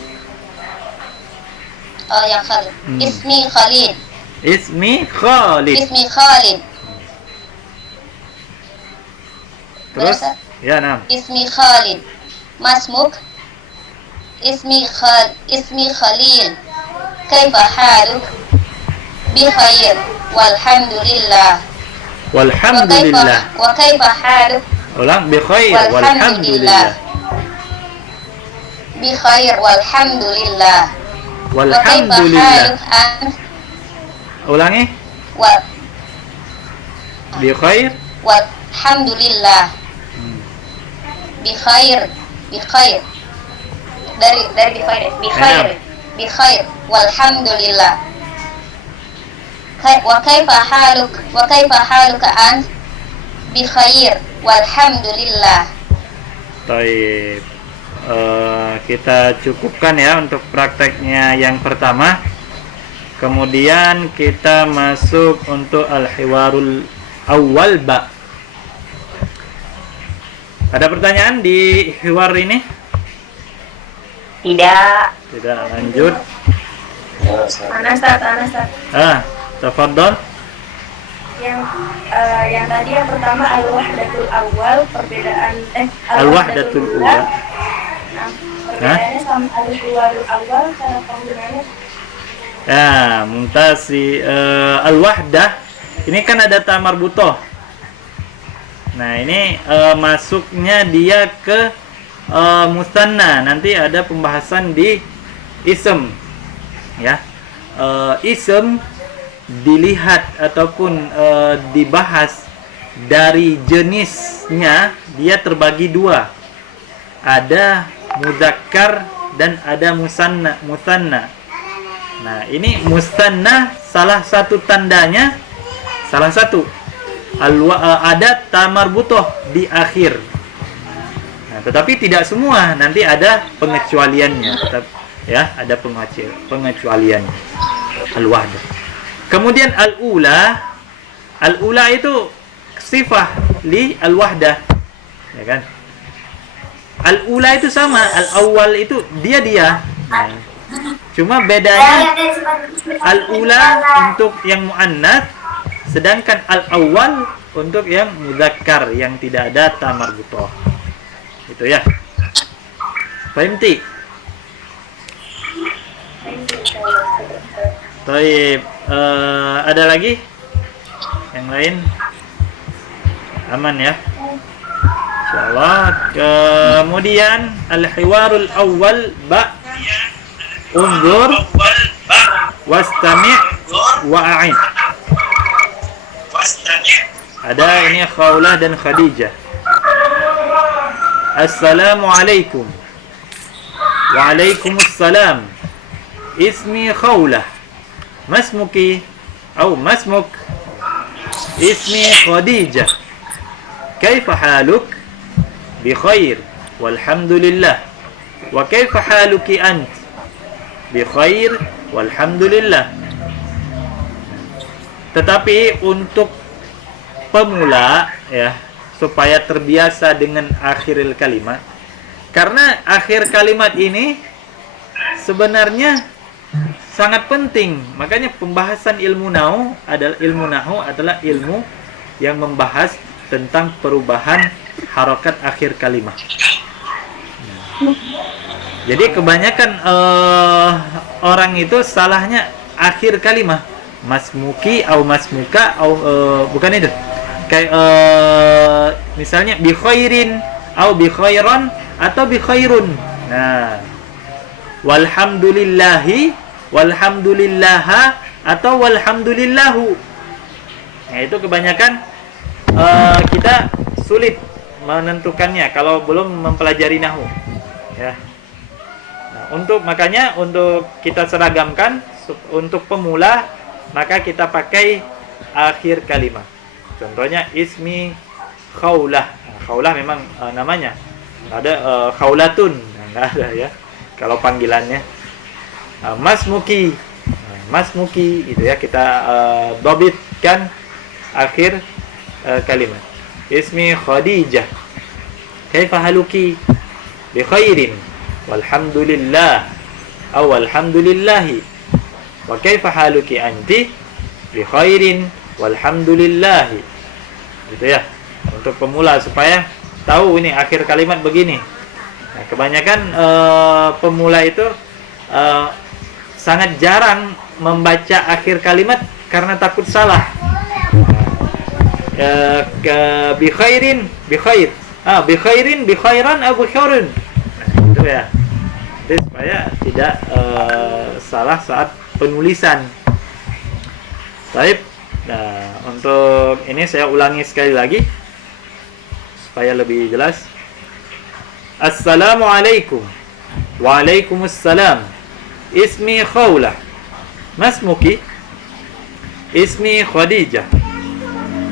Oh, yang Khalid. Ismi Khalid. Ismi Khalid. Ismi Khalid. Terus? Berasa? Ya, nah. Ismi Khalid. Masmuk. Ismi Khalil. Kaifa haluk? Bi khair walhamdulillah. Walhamdulillah. Wa kaifa haluk? Ulang, bi khair walhamdulillah. Bi khair walhamdulillah. Walhamdulillah. Ulangi. Bi khair Walhamdulillah. Bi khair. Dari bi khair. Bi khair walhamdulillah. wa kaifa haluka an bi khair walhamdulillah. Baik. Kita cukupkan ya untuk prakteknya yang pertama. Kemudian kita masuk untuk al-hiwarul awal ba. Ada pertanyaan di hiwar ini? Tidak. Tidak, lanjut. Anastat. Tafadhol. Yang tadi yang pertama al-wahdatul awal, perbedaan Al-wahdatul ula. Perbedaannya sama al-hiwarul awal, cara penggunaannya. Ya, mumtaz. Al-wahdah ini kan ada ta marbutoh. Nah, ini masuknya dia ke musanna. Nanti ada pembahasan di ism. Ya. Ism dilihat ataupun dibahas dari jenisnya, dia terbagi dua. Ada muzakkar dan ada musanna. Nah, ini musanna salah satu tandanya, ada ta marbutoh di akhir. Nah, tetapi tidak semua, nanti ada pengecualiannya. Ya, ada pengecualiannya. Al-wahdah. Kemudian al-ula itu sifah li al-wahdah. Ya kan? Al-ula itu sama, al-awwal itu dia. Nah, cuma bedanya al-ula untuk yang muannats, sedangkan al-awwal untuk yang muzakkar yang tidak ada ta marbutoh. Itu ya. Fahimti? Baik, ada lagi yang lain? Aman ya? Insyaallah. Kemudian al-hiwarul awwal ba, unzur wastami' wa'id. Ada ini Khawlah dan Khadijah. Assalamualaikum. Waalaikumsalam. Ismi Khawlah. Masmuki atau masmuk? Ismi Khadijah. Kaifa haluk? Bi khair walhamdulillah. Wa kaifa haluki ant? Bi khair walhamdulillah. Tetapi untuk pemula ya, supaya terbiasa dengan akhiril kalimat, karena akhir kalimat ini sebenarnya sangat penting. Makanya pembahasan ilmu nahu adalah ilmu yang membahas tentang perubahan harokat akhir kalimat. Jadi kebanyakan orang itu salahnya akhir kalimat. Masmuki atau masmuka atau bukan itu. Kayak misalnya bi khairin atau bi khairan atau bi khairun. Nah, walhamdulillahi, walhamdulillaha atau walhamdulillahu. Nah, itu kebanyakan kita sulit menentukannya kalau belum mempelajari nahwu. Ya. Nah, makanya untuk kita seragamkan untuk pemula, maka kita pakai akhir kalimat. Contohnya ismi Khawlah. Nah, Khawlah memang namanya. Nggak ada Khawlatun. Nah, nggak ada ya. Kalau panggilannya Masmuki. Masmuki itu ya, kita dobitkan akhir kalimat. Ismi Khadijah. Kaifa haluki? Bi khairin walhamdulillah aw walhamdulillahi. Wa kaifa haluki anti? Bi khairin walhamdulillahi. Gitu ya. Untuk pemula supaya tahu ini akhir kalimat begini. Nah, kebanyakan pemula itu sangat jarang membaca akhir kalimat karena takut salah. Bi khairin, bi khair. Bi khairin, bi khairan, bi khairun. Nah, itu ya. Jadi supaya tidak salah saat penulisan. Baik. Nah, untuk ini saya ulangi sekali lagi supaya lebih jelas. Assalamualaikum. Waalaikumsalam. Ismi Khawlah. Masmuki? Ismi Khadijah.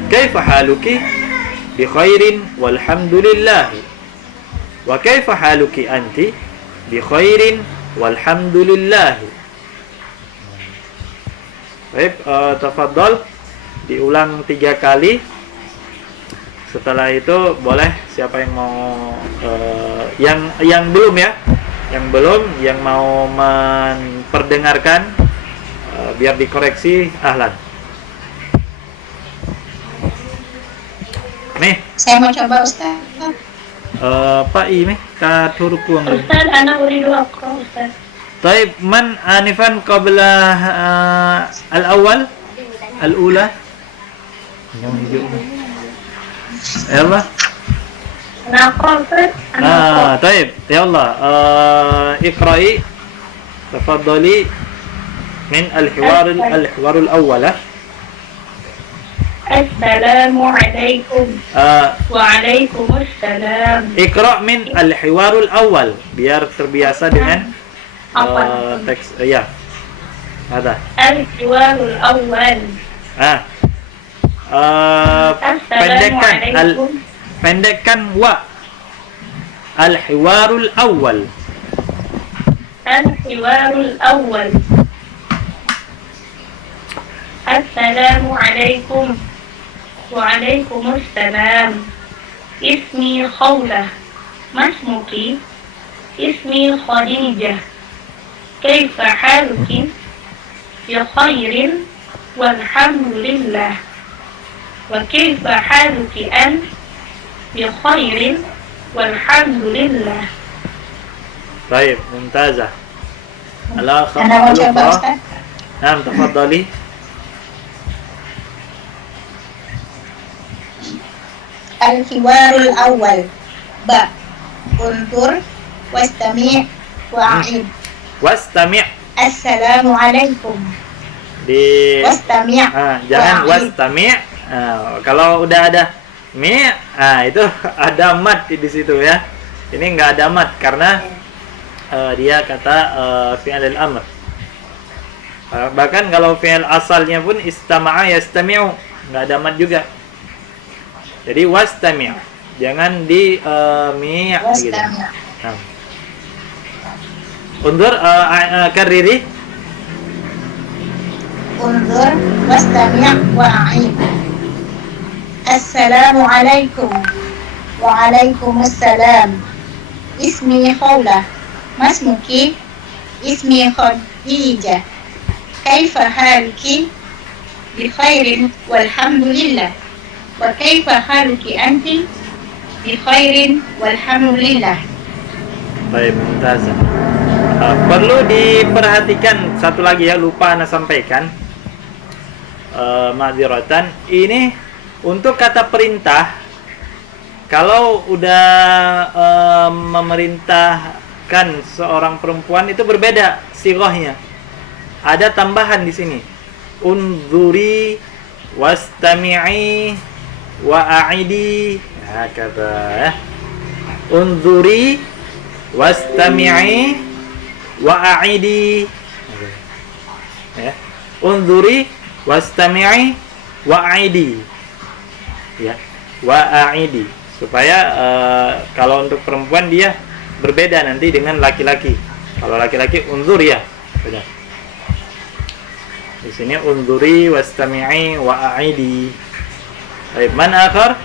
Kaifa haluki? Bi khairin walhamdulillah. Wa kaifa haluki anti? Bi khairin walhamdulillah. Baik, tafadhol diulang 3 kali. Setelah itu boleh siapa yang mau yang belum ya, yang mau memperdengarkan biar dikoreksi, ahlan. Nih, Saya mau coba Ustaz. Pak Ime ka turuk puang. Ustaz, anak uridu akra Ustaz. طيب من آنفا قبل الأول الأولى يلا Anak akra Ustaz. طيب يلا اقرأي تفضلي من الحوار الأول. Assalamu alaikum. Waalaikumsalam. اقرأ من الحوار الأول biar terbiasa dengan teks ya. Ada. Al-Hiwarul Awwal. Pendekkan wa. Al-Hiwarul Awwal. Al-Hiwarul Awwal. Assalamu alaikum. Waalaikumsalam. Ismi Khawlah. Masmuki. Ismi Khadijah. كيف حالك؟ بخير والحمد لله. وكيف حالك أنت؟ بخير والحمد لله. طيب ممتازة. Anda mau coba Ustaz? نعم تفضلي. Al-Hiwarul Awwal. Ba. Untur wastami' wa'id. Wastami'. Assalamualaikum. Wastami'. Jangan wastami'. Kalau udah ada mi, itu ada mat di situ ya. Ini nggak ada mat karena dia kata fi'il al-amr. Bahkan kalau fi'il asalnya pun istama'a yastami'u, nggak ada mat juga. Jadi wastami'. Jangan di mi' gitu. Undur kariri. Undur wastami' wa'id. Assalamualaikum. Waalaikumsalam. Ismi Khawlah. Masmuki? Ismi Khadijah. Kaifa haluki? Bi khairin walhamdulillah. Wa kaifa haluki anti? Bi khairin walhamdulillah. Baik, mumtazah. Perlu diperhatikan satu lagi ya, lupa Ana sampaikan. Ma'dziratan, ini untuk kata perintah. Kalau udah memerintahkan seorang perempuan itu berbeda sighahnya. Ada tambahan di sini. Unzuri wastami'i wa'idi. Hakadha ya. Unzuri wastami'i wa'idi. Ya. Unzuri wastami'i wa'idi. Ya. Wa'idi. Supaya kalau untuk perempuan dia berbeda nanti dengan laki-laki. Kalau laki-laki unzur ya. Beda. Di sini unzuri wastami'i wa'idi. Baik, man akhar?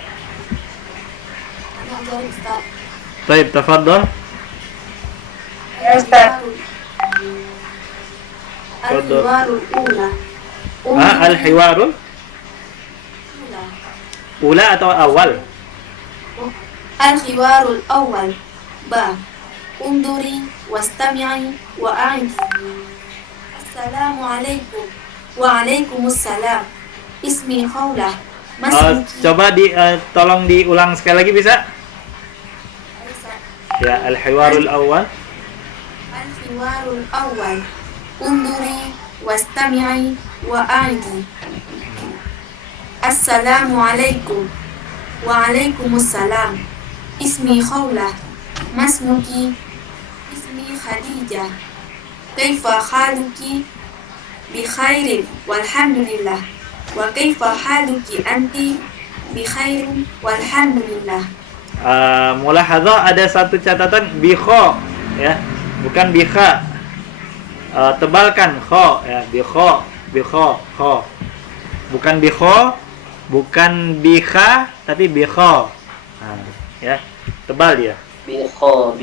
Baik, tafadhal. Ustaz. Al-Hiwarul Ula. Al-Hiwarul Ula atau awal? Al-Hiwarul Awal. Ba. Unduri wastami'i wa'id. Assalamualaikum. Waalaikumsalam. Ismi Khawlah. Coba tolong diulang sekali lagi bisa? Ya, al-hiwarul awal. Al-Hiwarul Awal. Unduri wastami'i wa'idi. Assalamualaikum. Waalaikumsalam. Ismi Khawlah. Masmuki? Ismi Khadijah. Kaifa haluki? Bi khairin walhamdulillah. Wa kaifa haluki anti bi khairin walhamdulillah. Mulahadzah, ada satu catatan bikho ya, bukan bikha. Tebalkan kho ya, bikho, kho. Bukan bikho, bukan bikha, tapi bikho. Ya, tebal dia. Bikho.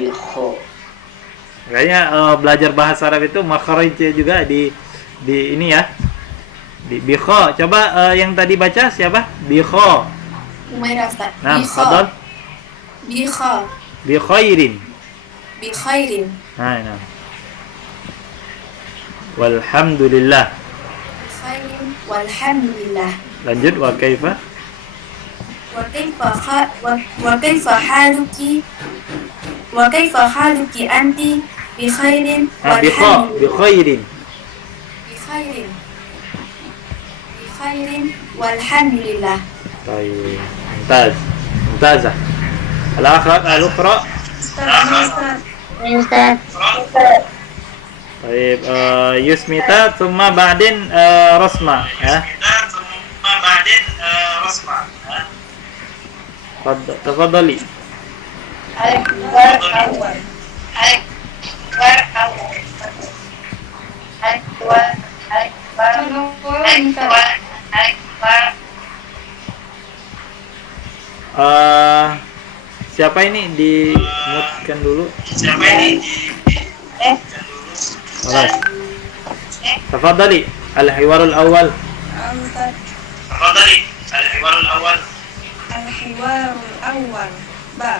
Kayaknya belajar bahasa Arab itu makharijnya juga di ini ya. Di bikho. Coba yang tadi baca siapa? Bikho. Umairah Ustaz. Nah, fadal. Bikha. Bi khairin. Bi khairin. Nah. Walhamdulillah. Bi khairin walhamdulillah. Lanjut, wa kaifa? Wa kaifa haluki anti bi khairin Bi khairin. Bi khairin walhamdulillah. طيب ممتازة. الأخرى طيب يسميتا ثم بعدين رسمة ya. تفضلي. Siapa ini di-mute-kan dulu? خلاص. تفضلي الحوار الأول. الحوار الأول با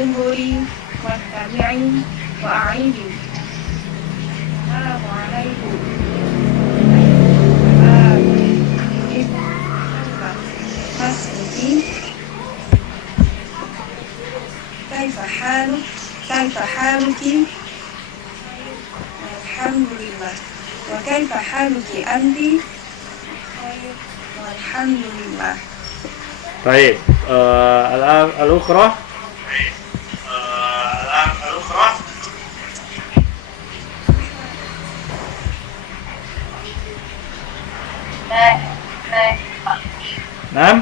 انظري واستمعي وأعيدي. السلام عليكم. كيف حالك؟ الحمد لله. وكيف حالك أنت؟ والحمد لله. طيب الأخرى. نعم.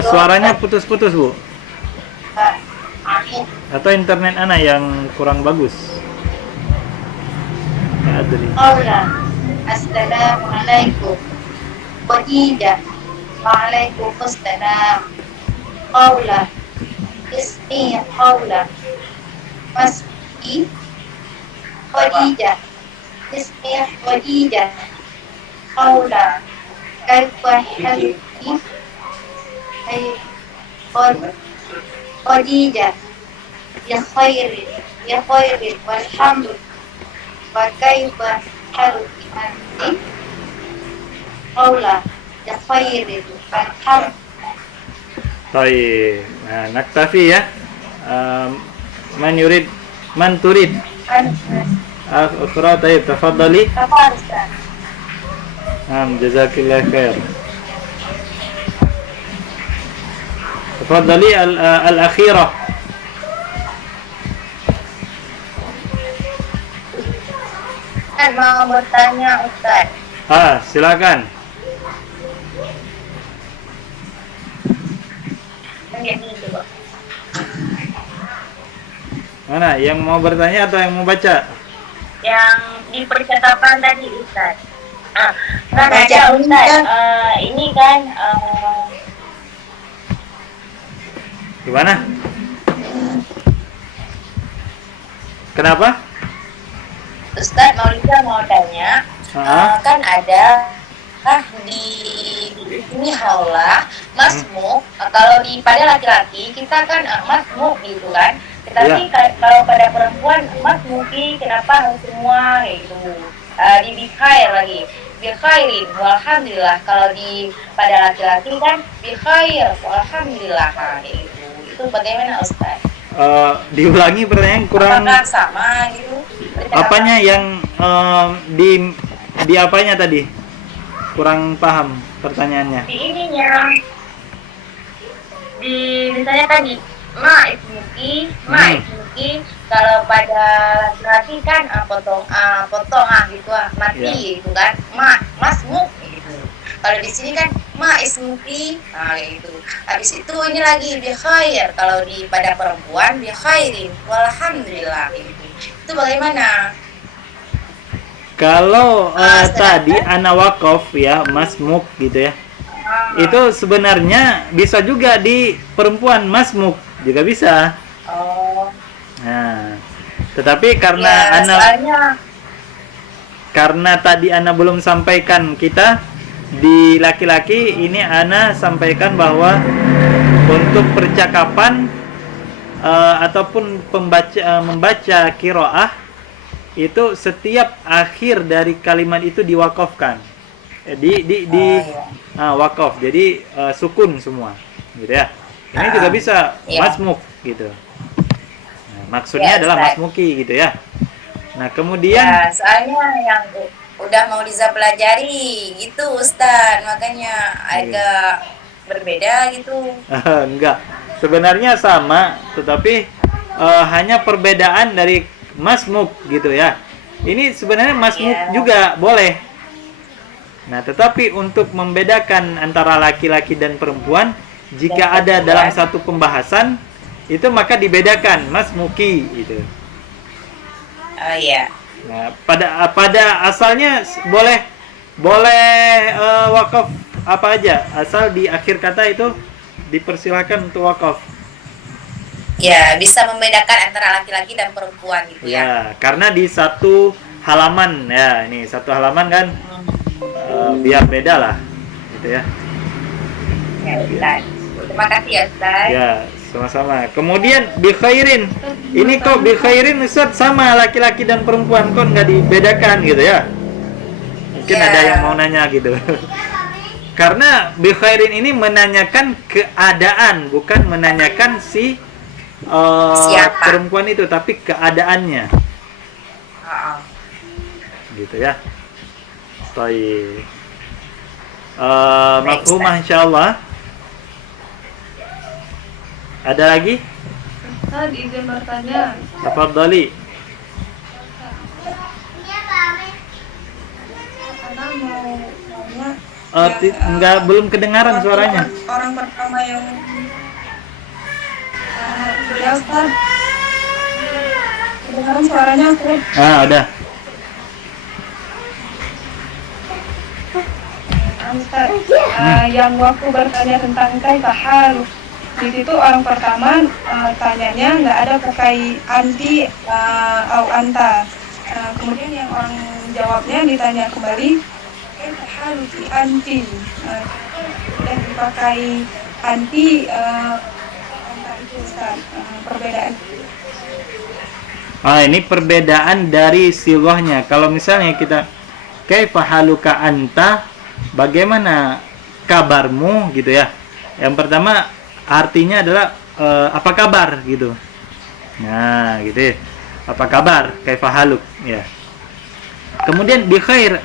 Suaranya putus-putus, Bu. Atau internet ana yang kurang bagus? Ya, adri. Assalamualaikum. Khadijah. Waalaikumsalam. Qaula. Ismi Qaula. Mas'i Khadijah. Ismi Khadijah. Qaula. Kaifa haluki? Khadijah. Ya khairin walhamdulillah. Wa kaifa haluki anti? Qaula. Ya khairin walhamdulillah. طيب نكتفي ya. من تريد أخرى. طيب تفضلي. نعم جزاك الله خير. تفضلي الأخيرة. Mau bertanya Ustaz. Silakan. Mana yang mau bertanya atau yang mau baca? Yang di percakapan tadi Ustaz. Kan ada Ustaz, ini kan gimana? Kenapa? Ustaz mau tanya, kan ada di ini haula masmuk, kalau pada laki-laki kita kan masmuk gitu kan. Tetapi kalau pada perempuan masmuki, kenapa harus semua gitu? Di bikhair lagi, bikhairin walhamdulillah. Kalau pada laki-laki kan bikhair walhamdulillah. Gitu. Itu bagaimana Ustaz? Diulangi pertanyaan kurang. Apakah sama gitu? Apanya yang di apanya tadi? Kurang paham pertanyaannya. Di ininya. misalnya tadi ma ismuki, kalau pada laki-laki kan potong gitu mati gitu kan, masmuk gitu. Kalau di sini kan ma ismuki, gitu. Habis itu ini lagi bi khair, kalau pada perempuan bi khairin walhamdulillah gitu. Itu bagaimana? Kalau tadi ana wakof ya, masmuk gitu ya. Itu sebenarnya bisa juga di perempuan, masmuk juga bisa. Oh. Nah, tetapi karena Ya, karena tadi ana belum sampaikan kita di laki-laki, ini ana sampaikan bahwa untuk percakapan ataupun membaca qiraah itu setiap akhir dari kalimat itu diwakafkan. Wakaf. Jadi sukun semua, gitu ya. Ini juga bisa masmuk gitu. Nah, maksudnya adalah masmuki gitu ya. Nah, kemudian soalnya yang udah mau Liza pelajari gitu Ustaz, makanya agak berbeda gitu. Enggak. Sebenarnya sama, tetapi hanya perbedaan dari masmuk gitu ya. Ini sebenarnya masmuk juga boleh. Nah, tetapi untuk membedakan antara laki-laki dan perempuan, jika ada dalam satu pembahasan, itu maka dibedakan masmuki gitu. Oh iya. Nah, pada asalnya boleh wakaf apa aja, asal di akhir kata itu dipersilakan untuk wakaf. Ya, bisa membedakan antara laki-laki dan perempuan gitu ya. Ya, karena di satu halaman ya, ini satu halaman kan. Biar beda lah gitu ya. Ya Ustaz, terima kasih ya Ustaz. Ya, sama-sama. Kemudian bi khairin, ini kok bi khairin Ustaz sama laki-laki dan perempuan kok nggak dibedakan gitu ya. Mungkin ada yang mau nanya gitu. Karena bi khairin ini menanyakan keadaan, bukan menanyakan si perempuan itu, tapi keadaannya. Gitu ya. Baik. Mafhumah insyaallah. Ada lagi? Ustaz, izin bertanya. Tafadhali. Ana mau nanya. Enggak, belum kedengaran suaranya. Orang pertama yang ya Ustaz. Kedengaran suaranya aku. Udah. Ustaz, yang waktu bertanya tentang kaifahal, di situ orang pertama tanyanya nggak ada pakai anti atau anta. Kemudian yang orang jawabnya ditanya kembali kaifahal si anti, dan dipakai anti anta itu Ustaz, perbedaan. Ini perbedaan dari sighahnya. Kalau misalnya kita kaifahaluka anta, bagaimana kabarmu gitu ya. Yang pertama artinya adalah apa kabar gitu. Nah, gitu ya. Apa kabar? Kaifahaluk ya. Kemudian bi khair,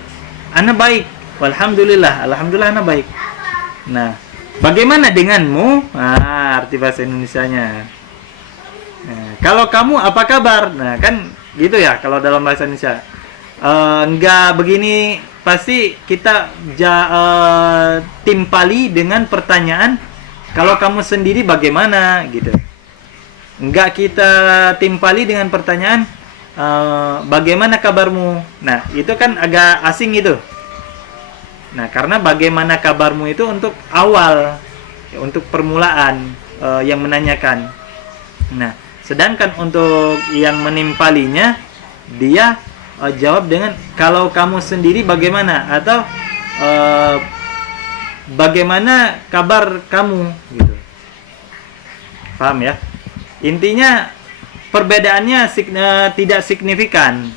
ana baik. Walhamdulillah, alhamdulillah ana baik. Nah, bagaimana denganmu? Arti bahasa Indonesianya. Nah, kalau kamu apa kabar? Nah, kan gitu ya kalau dalam bahasa Indonesia. Enggak begini, pasti kita timpali dengan pertanyaan kalau kamu sendiri bagaimana gitu. Enggak kita timpali dengan pertanyaan bagaimana kabarmu. Nah, itu kan agak asing itu. Nah, karena bagaimana kabarmu itu untuk awal, untuk permulaan yang menanyakan. Nah, sedangkan untuk yang menimpalinya, dia jawab dengan kalau kamu sendiri bagaimana, atau bagaimana kabar kamu gitu. Paham ya? Intinya perbedaannya tidak signifikan,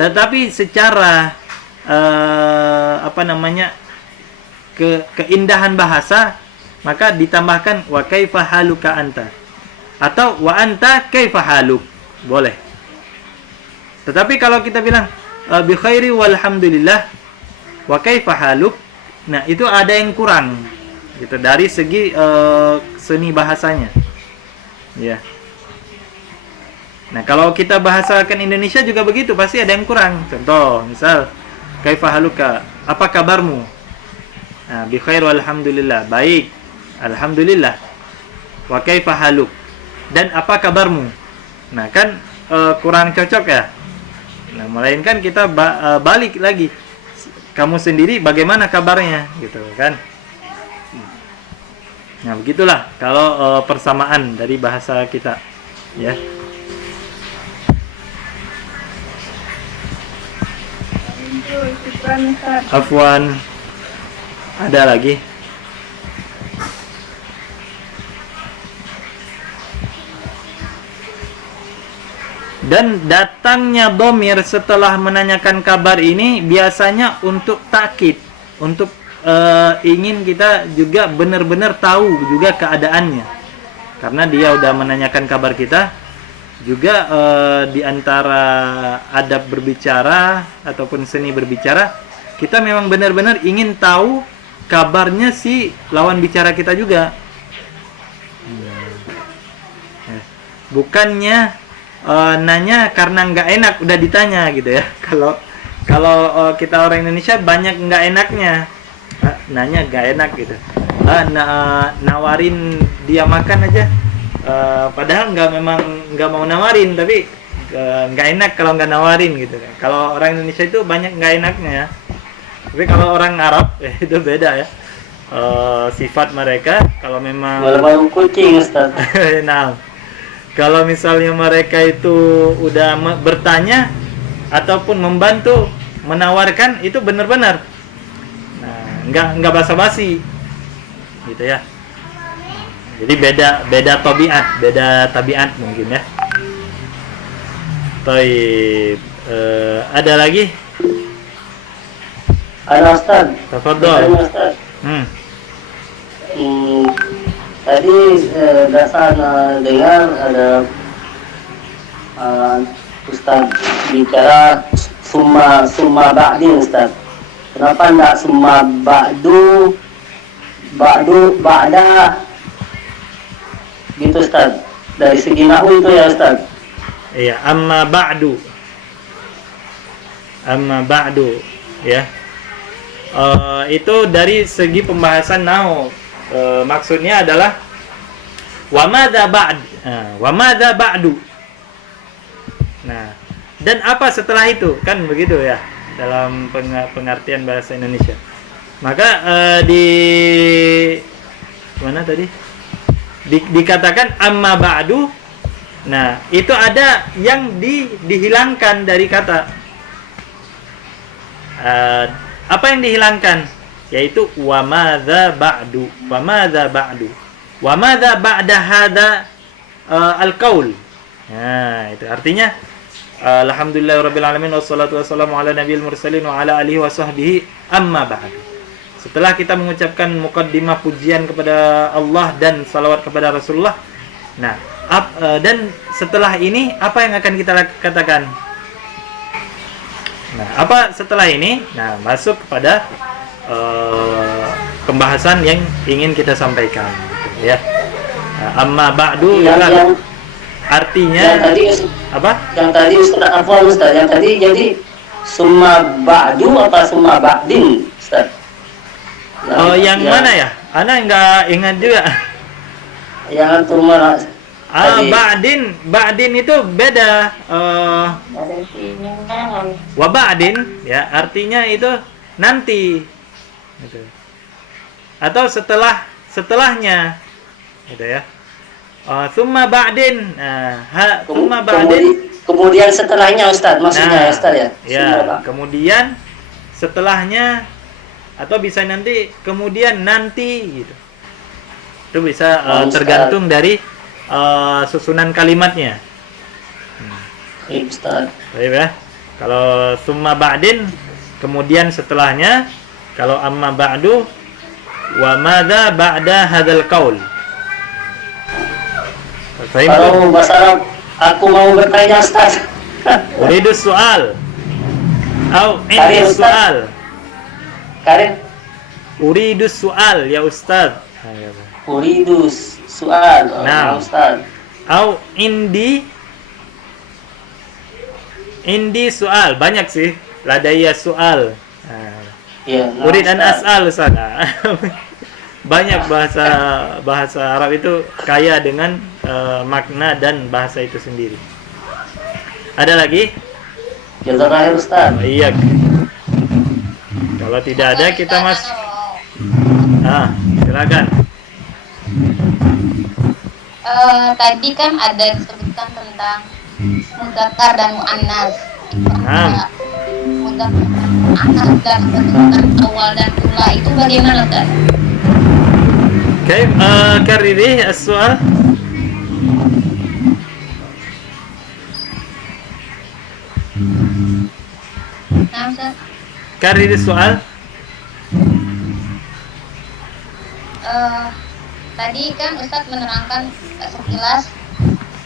tetapi secara keindahan bahasa maka ditambahkan wa kaifa haluka anta atau wa anta kaifa haluk, boleh. Tetapi kalau kita bilang bi khairi walhamdulillah wa kaifa haluk, nah itu ada yang kurang. gitu, dari segi seni bahasanya. Ya. Nah, kalau kita bahasakan Indonesia juga begitu, pasti ada yang kurang. Contoh, misal kaifa haluka? Apa kabarmu? Nah, bi khair walhamdulillah. Baik. Alhamdulillah. Wa kaifa haluk? Dan apa kabarmu? Nah, kan kurang cocok ya. Nah, melainkan kita balik lagi. Kamu sendiri bagaimana kabarnya gitu kan? Nah, begitulah kalau persamaan dari bahasa kita, ya. Afwan. Ada lagi? Dan datangnya dhamir setelah menanyakan kabar ini biasanya untuk takkid, untuk ingin kita juga benar-benar tahu juga keadaannya. Karena dia udah menanyakan kabar kita. Juga di antara adab berbicara ataupun seni berbicara, kita memang benar-benar ingin tahu kabarnya si lawan bicara kita juga. Bukannya nanya karena nggak enak udah ditanya gitu ya. Kalau kita orang Indonesia banyak nggak enaknya, nanya nggak enak gitu. Nawarin dia makan aja, padahal nggak mau nawarin, tapi nggak enak kalau nggak nawarin gitu. Kalau orang Indonesia itu banyak nggak enaknya. Tapi kalau orang Arab itu beda ya. Sifat mereka kalau memang Malam kucing, Ustaz. nah, kalau misalnya mereka itu udah bertanya ataupun membantu, menawarkan, itu benar-benar. Nah, nggak basa-basi, gitu ya. Jadi beda tabiat mungkin ya. Baik, ada lagi? Ada, Ustaz. Tafadhol. Ustaz. Hmm. Tadi dasar dengar ada Ustaz bicara summa ba'din, Ustaz. Kenapa enggak summa ba'du ba'da gitu, Ustaz? Dari segi nahwu itu ya, Ustaz. Iya, amma ba'du ya. Itu dari segi pembahasan nahwu. Maksudnya adalah wa madza ba'du. Nah, dan apa setelah itu? Kan begitu ya dalam pengertian bahasa Indonesia. Maka di mana tadi? Dikatakan amma ba'du. Nah, itu ada yang dihilangkan dari kata. Apa yang dihilangkan? Yaitu wa madza ba'du. Wa madza ba'da hadza al-qaul. Nah, itu artinya alhamdulillahirabbil alamin wassalatu wassalamu ala nabiyil mursalin wa ala alihi washabbihi amma ba'du. Setelah kita mengucapkan muqaddimah pujian kepada Allah dan salawat kepada Rasulullah. Nah, dan setelah ini apa yang akan kita katakan? Nah, apa setelah ini? Nah, masuk kepada pembahasan yang ingin kita sampaikan, gitu, ya. Nah, amma ba'du yang artinya yang tadi, apa? Yang tadi Ustaz, yang tadi jadi summa ba'du apa summa ba'din, Ustaz? Yang mana ya? Ana nggak ingat juga. Yang turma ba'din itu beda. Wa ba'din ya artinya itu nanti, gitu. Atau setelahnya, gitu ya. Tsumma ba'din. Tsumma ba'din. Kemudian setelahnya, Ustaz, maksudnya, Ustaz ya. Ya, kemudian setelahnya, atau bisa nanti, kemudian nanti, gitu. Itu bisa tergantung dari susunan kalimatnya. Ustaz. Baik ya. Kalau tsumma ba'din, kemudian setelahnya. Kalau amma ba'du, wa madza ba'da hadzal qaul. Kalau bahasa Arab, aku mau bertanya, Ustaz. Uridu soal. Indi soal. Karin. Uridu soal ya Ustaz. Uridu soal. Nah. Ustaz. Au indi soal, banyak sih. Ladaya soal. Ya, Urid an Ustaz. as'al Ustaz. Banyak bahasa Arab itu kaya dengan makna dan bahasa itu sendiri. Ada lagi? Yang terakhir Ustaz. Iya. Kalau tidak ada kita silakan. Tadi kan ada disebutkan tentang mudzakkar dan muannas. Mudzakkar muannas dan bentukan awal dan ula itu bagaimana, Ustaz? Oke, kariri as-soal. Nah, Ustaz. Kariri soal. Tadi kan Ustadz menerangkan sekilas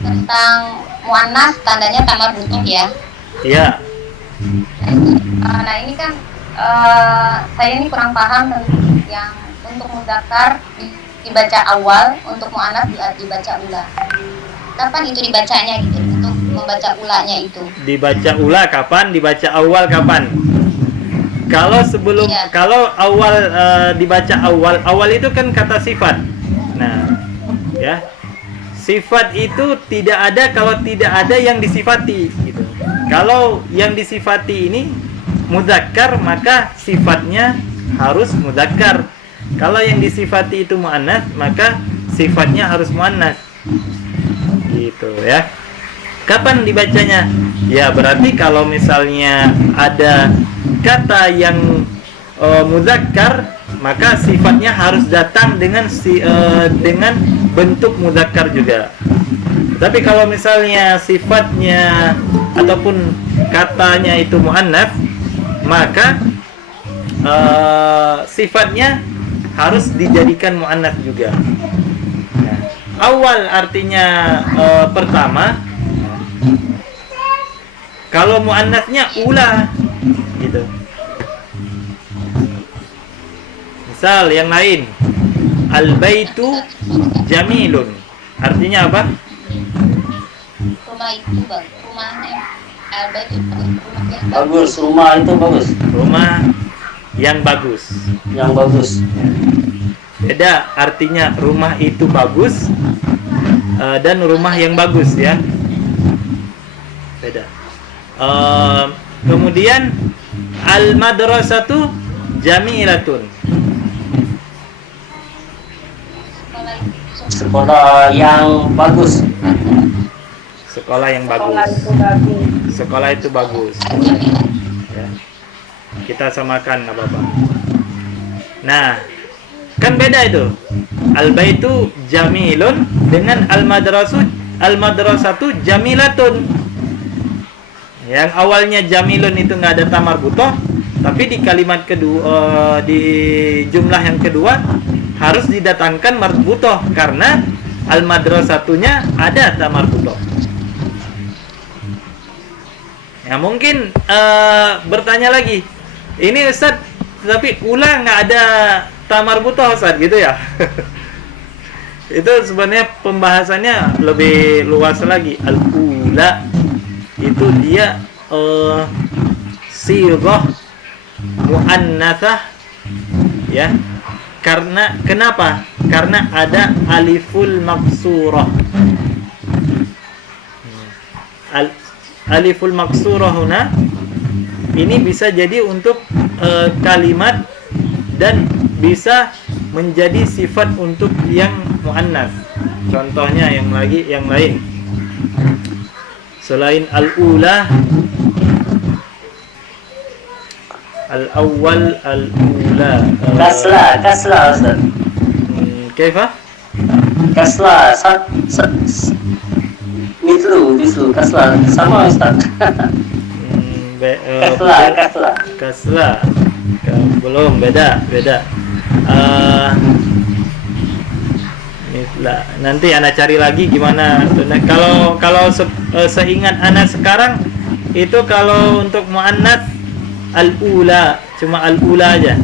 tentang muannas, tandanya tamar butuh ya. Iya. Nah ini kan saya ini kurang paham tentang yang untuk mudzakkar dibaca awal, untuk muannas dibaca ula. Kapan itu dibacanya gitu? Untuk membaca ulanya itu. Dibaca ula kapan? Dibaca awal kapan? Kalau sebelum kalau awal dibaca awal itu kan kata sifat. Nah, ya. Sifat itu tidak ada kalau tidak ada yang disifati gitu. Kalau yang disifati ini mudzakkar, maka sifatnya harus mudzakkar. Kalau yang disifati itu muannas, maka sifatnya harus muannas. Gitu ya. Kapan dibacanya? Ya berarti kalau misalnya ada kata yang mudzakkar, maka sifatnya harus datang dengan dengan bentuk mudzakkar juga. Tapi kalau misalnya sifatnya ataupun katanya itu muannats, maka sifatnya harus dijadikan muannats juga. Nah, awal artinya pertama. Kalau muannatsnya ula gitu. Misal yang lain, al-baitu jamilun. Artinya apa? Rumah itu bagus. Rumahnya al-baitu rumahnya Bagus, rumah itu bagus. Rumah yang bagus. Yang bagus. Beda artinya rumah itu bagus dan rumah yang bagus ya. Beda. Kemudian al-madrasatu jamilatun. Sekolah yang bagus. Sekolah yang bagus. Sekolah itu bagus. Ya. Kita samakan nggak apa-apa. Nah, kan beda itu. Al-baitu jamilun dengan al-madrasatu jamilatun. Yang awalnya jamilun itu nggak ada tamar butoh, tapi di kalimat kedua, di jumlah yang kedua harus didatangkan marbutoh karena al-madrasatunya ada tamar butoh. Ya mungkin bertanya lagi, ini Ustaz, tapi ula nggak ada tamar butoh Ustaz gitu ya? Itu sebenarnya pembahasannya lebih luas lagi. Al-ula itu dia sirah muannatsah ya. Karena kenapa? Karena ada aliful maksurah. Aliful maksurah huna ini bisa jadi untuk kalimat dan bisa menjadi sifat untuk yang muannats. Contohnya yang lain. Selain al-ula, al-awwal, al-ula. Kasla Ustaz. Kaifa? Kasla mislu kasla sama Ustaz. Kasla. Belum, beda. Nanti Ana cari lagi gimana. Kalau seingat Ana sekarang itu kalau untuk muannats al-ula, cuma al-ula aja.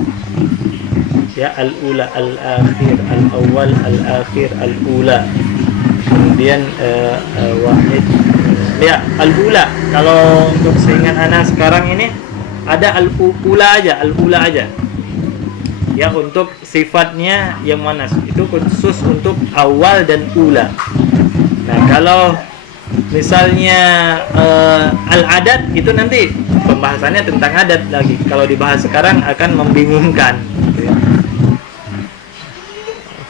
ya, al-ula, al-akhir, al-awwal, al-akhir, al-ula. Kemudian wahid, ya, al-ula. Kalau untuk seingat ana sekarang ini ada al-ula aja, ya, untuk sifatnya yang muannas itu khusus untuk awal dan ula. Nah, kalau misalnya al-adat itu nanti pembahasannya tentang adat lagi. Kalau dibahas sekarang akan membingungkan. Gitu ya.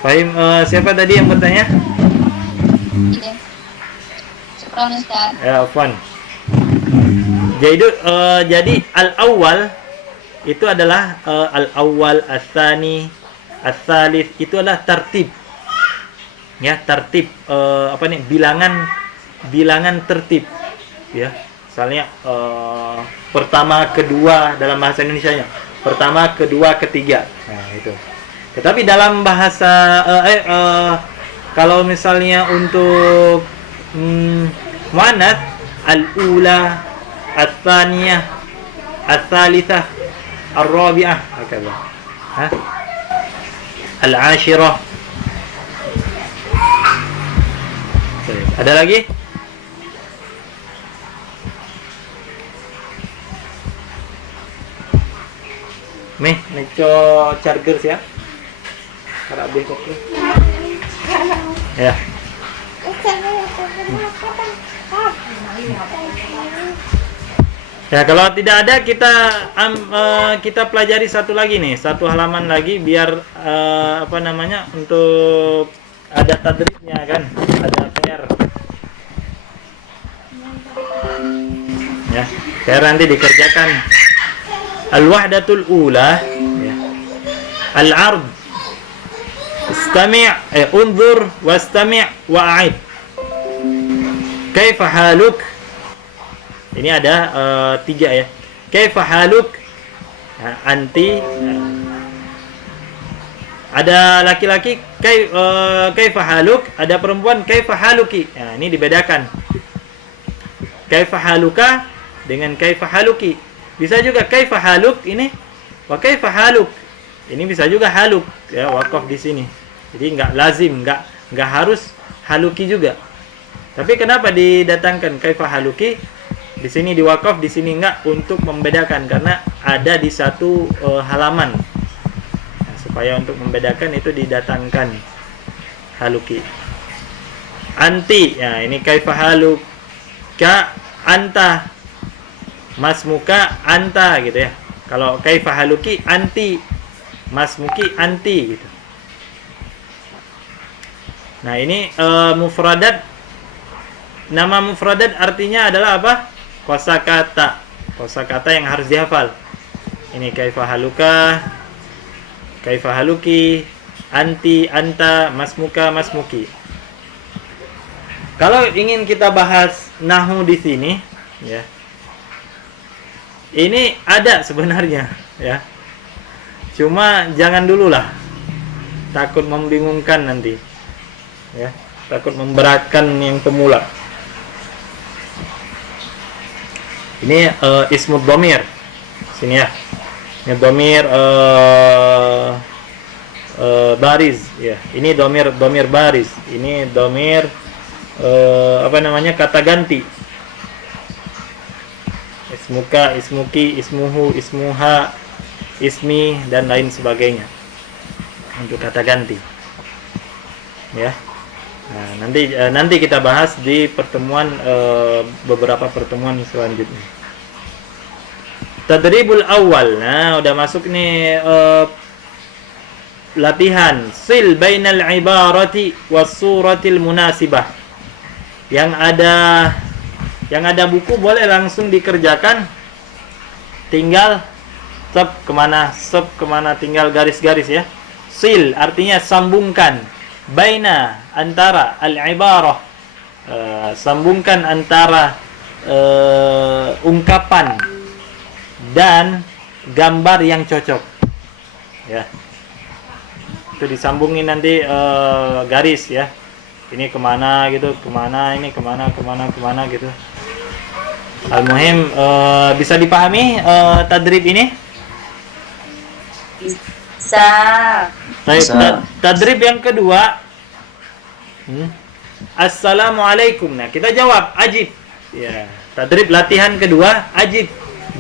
Fahim, siapa tadi yang bertanya? Ini. Syukran Ustaz. Ya, Afwan. Jadi al-awwal itu adalah al-awwal, as-tsani, as-tsalits, itu adalah tertib. Ya, tertib bilangan tertib. Ya. Misalnya pertama, kedua dalam bahasa Indonesianya. Pertama, kedua, ketiga. Nah, itu. Tetapi dalam bahasa kalau misalnya untuk muannats, al-ula, al-tsaniyah, al-tsalitsah, al-rabi'ah, hakadha. Al-ashirah. Ada lagi? Nih, neco charger siya. Para abis ko. Ya. Ya, kalau tidak ada kita pelajari satu lagi nih, satu halaman lagi biar untuk ada tadribnya kan, ada PR. Ya, PR nanti dikerjakan. Al-wahdatul ula, ya. Al-ard. Istami', unzur wastami' wa'id. Kaifa haluk? Ini ada 3 ya. Kaifa haluk? Nah, anti. Ada laki-laki kaifa haluk, ada perempuan kaifa haluki. Nah, ini dibedakan. Kaifa haluka dengan kaifa haluki. Bisa juga kaifa haluk ini wa kaifa haluk. Ini bisa juga haluk, ya, wakaf di sini. Jadi enggak lazim, enggak harus haluki juga. Tapi kenapa didatangkan kaifa haluki? Di sini diwakaf, di sini enggak, untuk membedakan karena ada di satu halaman. Nah, supaya untuk membedakan itu didatangkan haluki. Anti, ya, ini kaifa haluk. Ka anta, masmuka anta, gitu ya. Kalau kaifa haluki anti, masmuki anti, gitu. Nah, ini mufradat. Nama mufradat artinya adalah apa? Kosakata. Kosakata yang harus dihafal. Ini kaifa haluka, kaifa haluki, anti, anta, masmuka, masmuki. Kalau ingin kita bahas nahwu di sini, ya. Ini ada sebenarnya, ya. Cuma jangan dulu lah. Takut membingungkan nanti. Ya, takut memberatkan yang pemula. Ini ismud dhamir. Sini ya. Ini dhamir baris, ya. Ini dhamir baris. Ini dhamir kata ganti. Ismuka, ismuki, ismuhu, ismuha, ismi, dan lain sebagainya. Untuk kata ganti. Ya. Nah, nanti kita bahas di pertemuan beberapa pertemuan selanjutnya. Tadribul awal. Nah, udah masuk nih latihan sil bainal ibarati was suratil munasibah. Yang ada buku boleh langsung dikerjakan. Tinggal sub kemana tinggal garis-garis ya. Sil artinya sambungkan. Baina antara al-ibarah, sambungkan antara ungkapan dan gambar yang cocok, ya. Itu disambungin nanti garis ya. Ini kemana gitu, kemana, ini kemana gitu. Al-muhim bisa dipahami tadrib ini? Bisa. Baik, Bisa. tadrib yang kedua. Assalamualaikum. Nah, kita jawab ajib. Ya, tadrib latihan kedua ajib.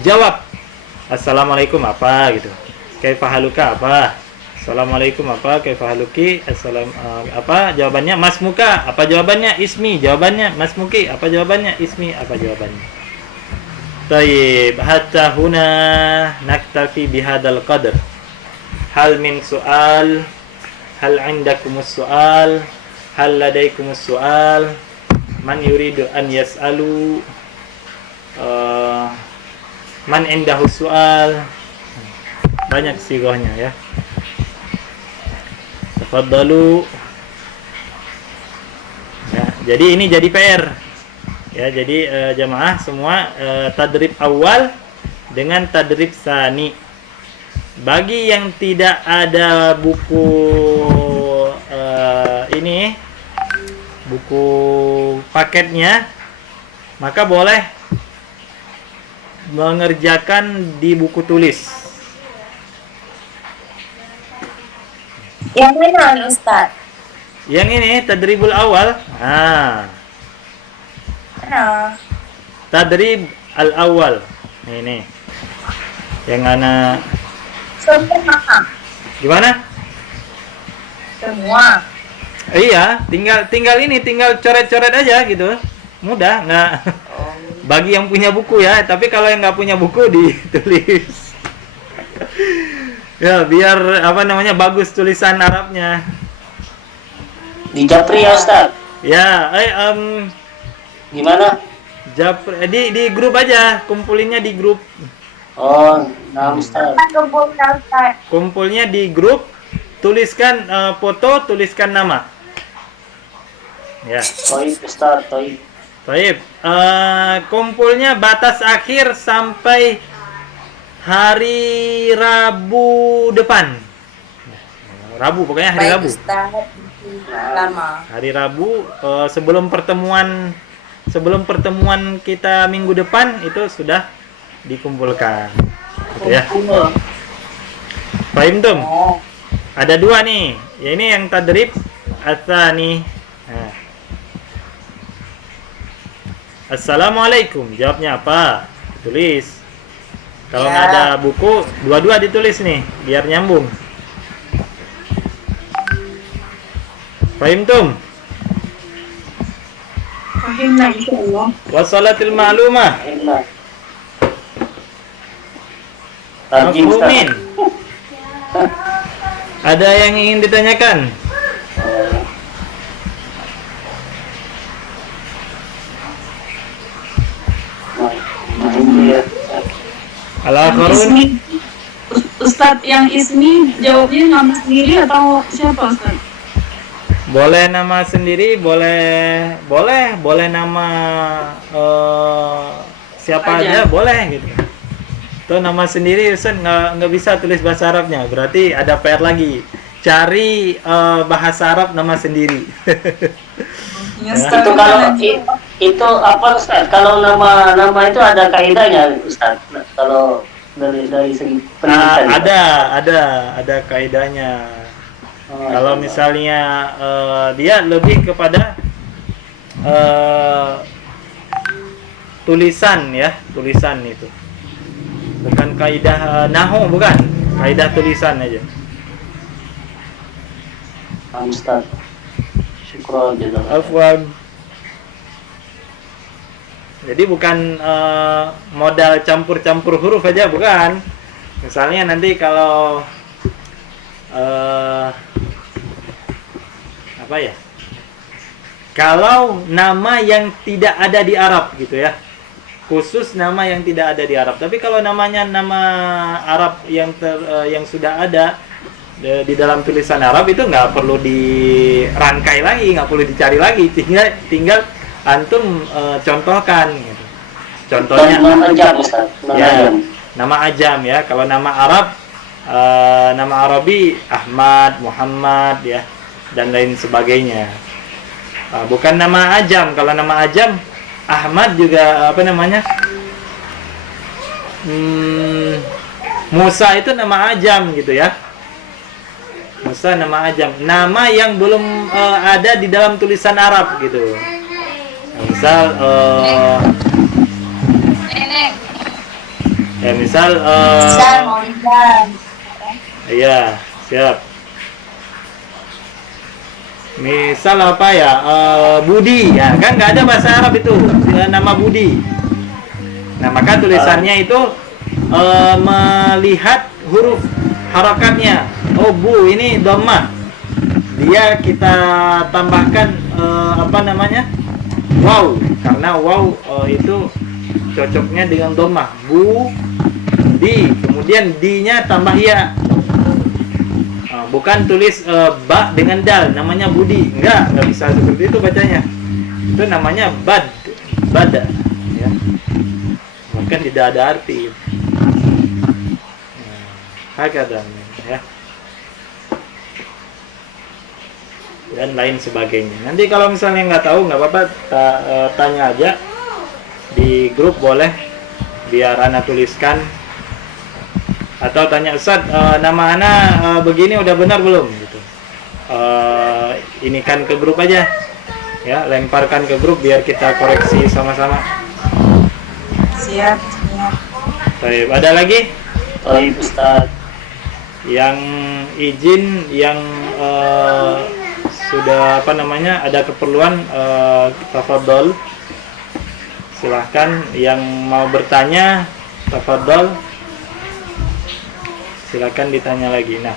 Jawab. Assalamualaikum apa gitu. Kaifa haluka apa? Assalamualaikum apa? Kaifa haluki? Apa jawabannya? Mas muka. Apa jawabannya? Ismi. Jawabannya Mas muki. Apa jawabannya? Ismi. Apa jawabannya? Tayyib, hatta huna naktafi bihadal qadr. Hal min su'al? Hal 'indakumus su'al? Hal ladaikumus su'al? Man yuridu an yas'alu? Man indahu su'al? Banyak sigohnya ya. Tafadhalu. Ya, jadi ini jadi PR. Ya, jadi jamaah semua tadrib awal dengan tadrib sani. Bagi yang tidak ada buku ini buku paketnya, maka boleh mengerjakan di buku tulis. Yang mana nih Ustaz? Yang ini tadribul awal. Nah, Mana? tadrib al awal. Ini. Yang anak Semua. gimana? Semua. Iya, tinggal ini, tinggal coret-coret aja gitu. Mudah, nggak. Bagi yang punya buku ya, tapi kalau yang nggak punya buku ditulis. Ya, biar apa namanya bagus tulisan Arabnya. Di Japri ya Ustaz. Ya, Gimana? di grup aja, kumpulinnya di grup. Oh, nah Ustaz. Ustaz. Kumpulnya di grup, tuliskan foto, tuliskan nama. Ya. Toib Ustaz, toib. Baik, kumpulnya batas akhir sampai hari Rabu depan. Rabu, pokoknya hari Rabu. Ustaz. Lama. Hari Rabu sebelum pertemuan kita minggu depan itu sudah dikumpulkan. Gitu ya. Fahim tum? Ada dua nih. Ya, ini yang tadrib ats-tsani. Nah. Assalamualaikum, jawabnya apa? Tulis. Kalau nggak ada buku, dua-dua ditulis nih, biar nyambung. Fahim tum? Fahimna insyaallah. Wassalatil ma'lumah. Enak. Rajin Ustaz. Mafhumin. Ada yang ingin ditanyakan? Al-akharun? Ismi, Ustadz yang Ismi jawabnya nama sendiri atau siapa Ustadz? Boleh nama sendiri, boleh nama siapa aja, boleh gitu. Tuh nama sendiri Ustaz nggak bisa tulis bahasa Arabnya, berarti ada PR lagi. Cari bahasa Arab nama sendiri. Ya, Itu kalau itu apa Ustaz? Kalau nama itu ada kaidahnya Ustaz. Kalau dari segi pendidikan. Ada kaidahnya. Kalau misalnya dia lebih kepada tulisan ya, tulisan itu. Bukan kaidah nahwu, bukan. Kaidah tulisan aja. Ustaz. Syukran jazakallah. Afwan. Jadi bukan modal campur-campur huruf aja, bukan. Misalnya nanti kalau apa ya? Kalau nama yang tidak ada di Arab gitu ya. Khusus nama yang tidak ada di Arab. Tapi kalau namanya nama Arab yang sudah ada di dalam tulisan Arab itu nggak perlu dirangkai lagi, nggak perlu dicari lagi, tinggal antum contohkan gitu. Contohnya Nama ajam Ustaz. nama ajam ya. Kalau nama Arab nama Arabi Ahmad, Muhammad ya, dan lain sebagainya. Bukan nama ajam. Kalau nama ajam Ahmad juga apa namanya? Musa itu nama ajam gitu ya. bangsa, nama ajam, nama yang belum ada di dalam tulisan Arab gitu. Nah, misal misal Maulida. iya, siap. Misal apa ya? Budi, ya kan nggak ada bahasa Arab itu nama Budi. Nah, maka tulisannya itu melihat huruf harakatnya. Oh, bu ini dhammah. Dia kita tambahkan apa namanya? Waw, karena waw itu cocoknya dengan dhammah. Bu, di, kemudian di-nya tambah ya. Bukan tulis ba dengan dal, namanya Budi. Enggak bisa seperti itu bacanya. Itu namanya bada, ya. Mungkin tidak ada arti. Hakadha, ya. Dan lain sebagainya. Nanti kalau misalnya nggak tahu, nggak apa-apa, tanya aja di grup boleh, biar Ana tuliskan. Atau tanya, Ustaz, nama Ana begini udah benar belum? Gitu. Ini kan ke grup aja, ya, lemparkan ke grup biar kita koreksi sama-sama. Siap. Baik, ada lagi? Baik, Ustaz. Yang izin, yang sudah apa namanya, ada keperluan, tafadhol. Silahkan yang mau bertanya, tafadhol. Silakan ditanya lagi. Nah,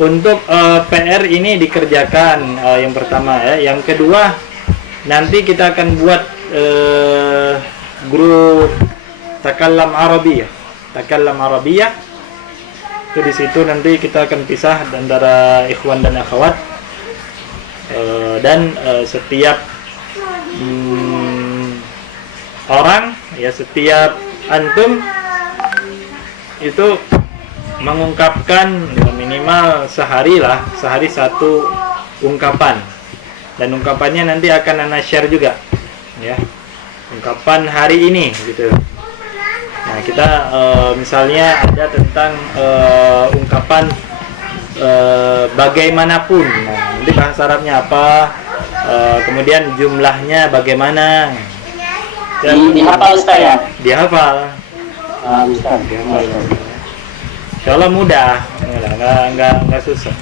untuk PR ini dikerjakan yang pertama, ya. Yang kedua, nanti kita akan buat grup Takallam Arabiyah. Takallam Arabiyah. Itu di situ nanti kita akan pisah antara ikhwan dan akhwat. Dan setiap orang, ya, setiap antum itu mengungkapkan minimal sehari satu ungkapan, dan ungkapannya nanti akan Ana share juga, ya, ungkapan hari ini gitu. Nah, kita misalnya ada tentang ungkapan bagaimanapun. Nah, nanti bahasa Arabnya apa, kemudian jumlahnya bagaimana. Dihafal, Ustaz, ya? Dihafal. Ustaz, Dihafal. Insyaallah mudah, nggak susah.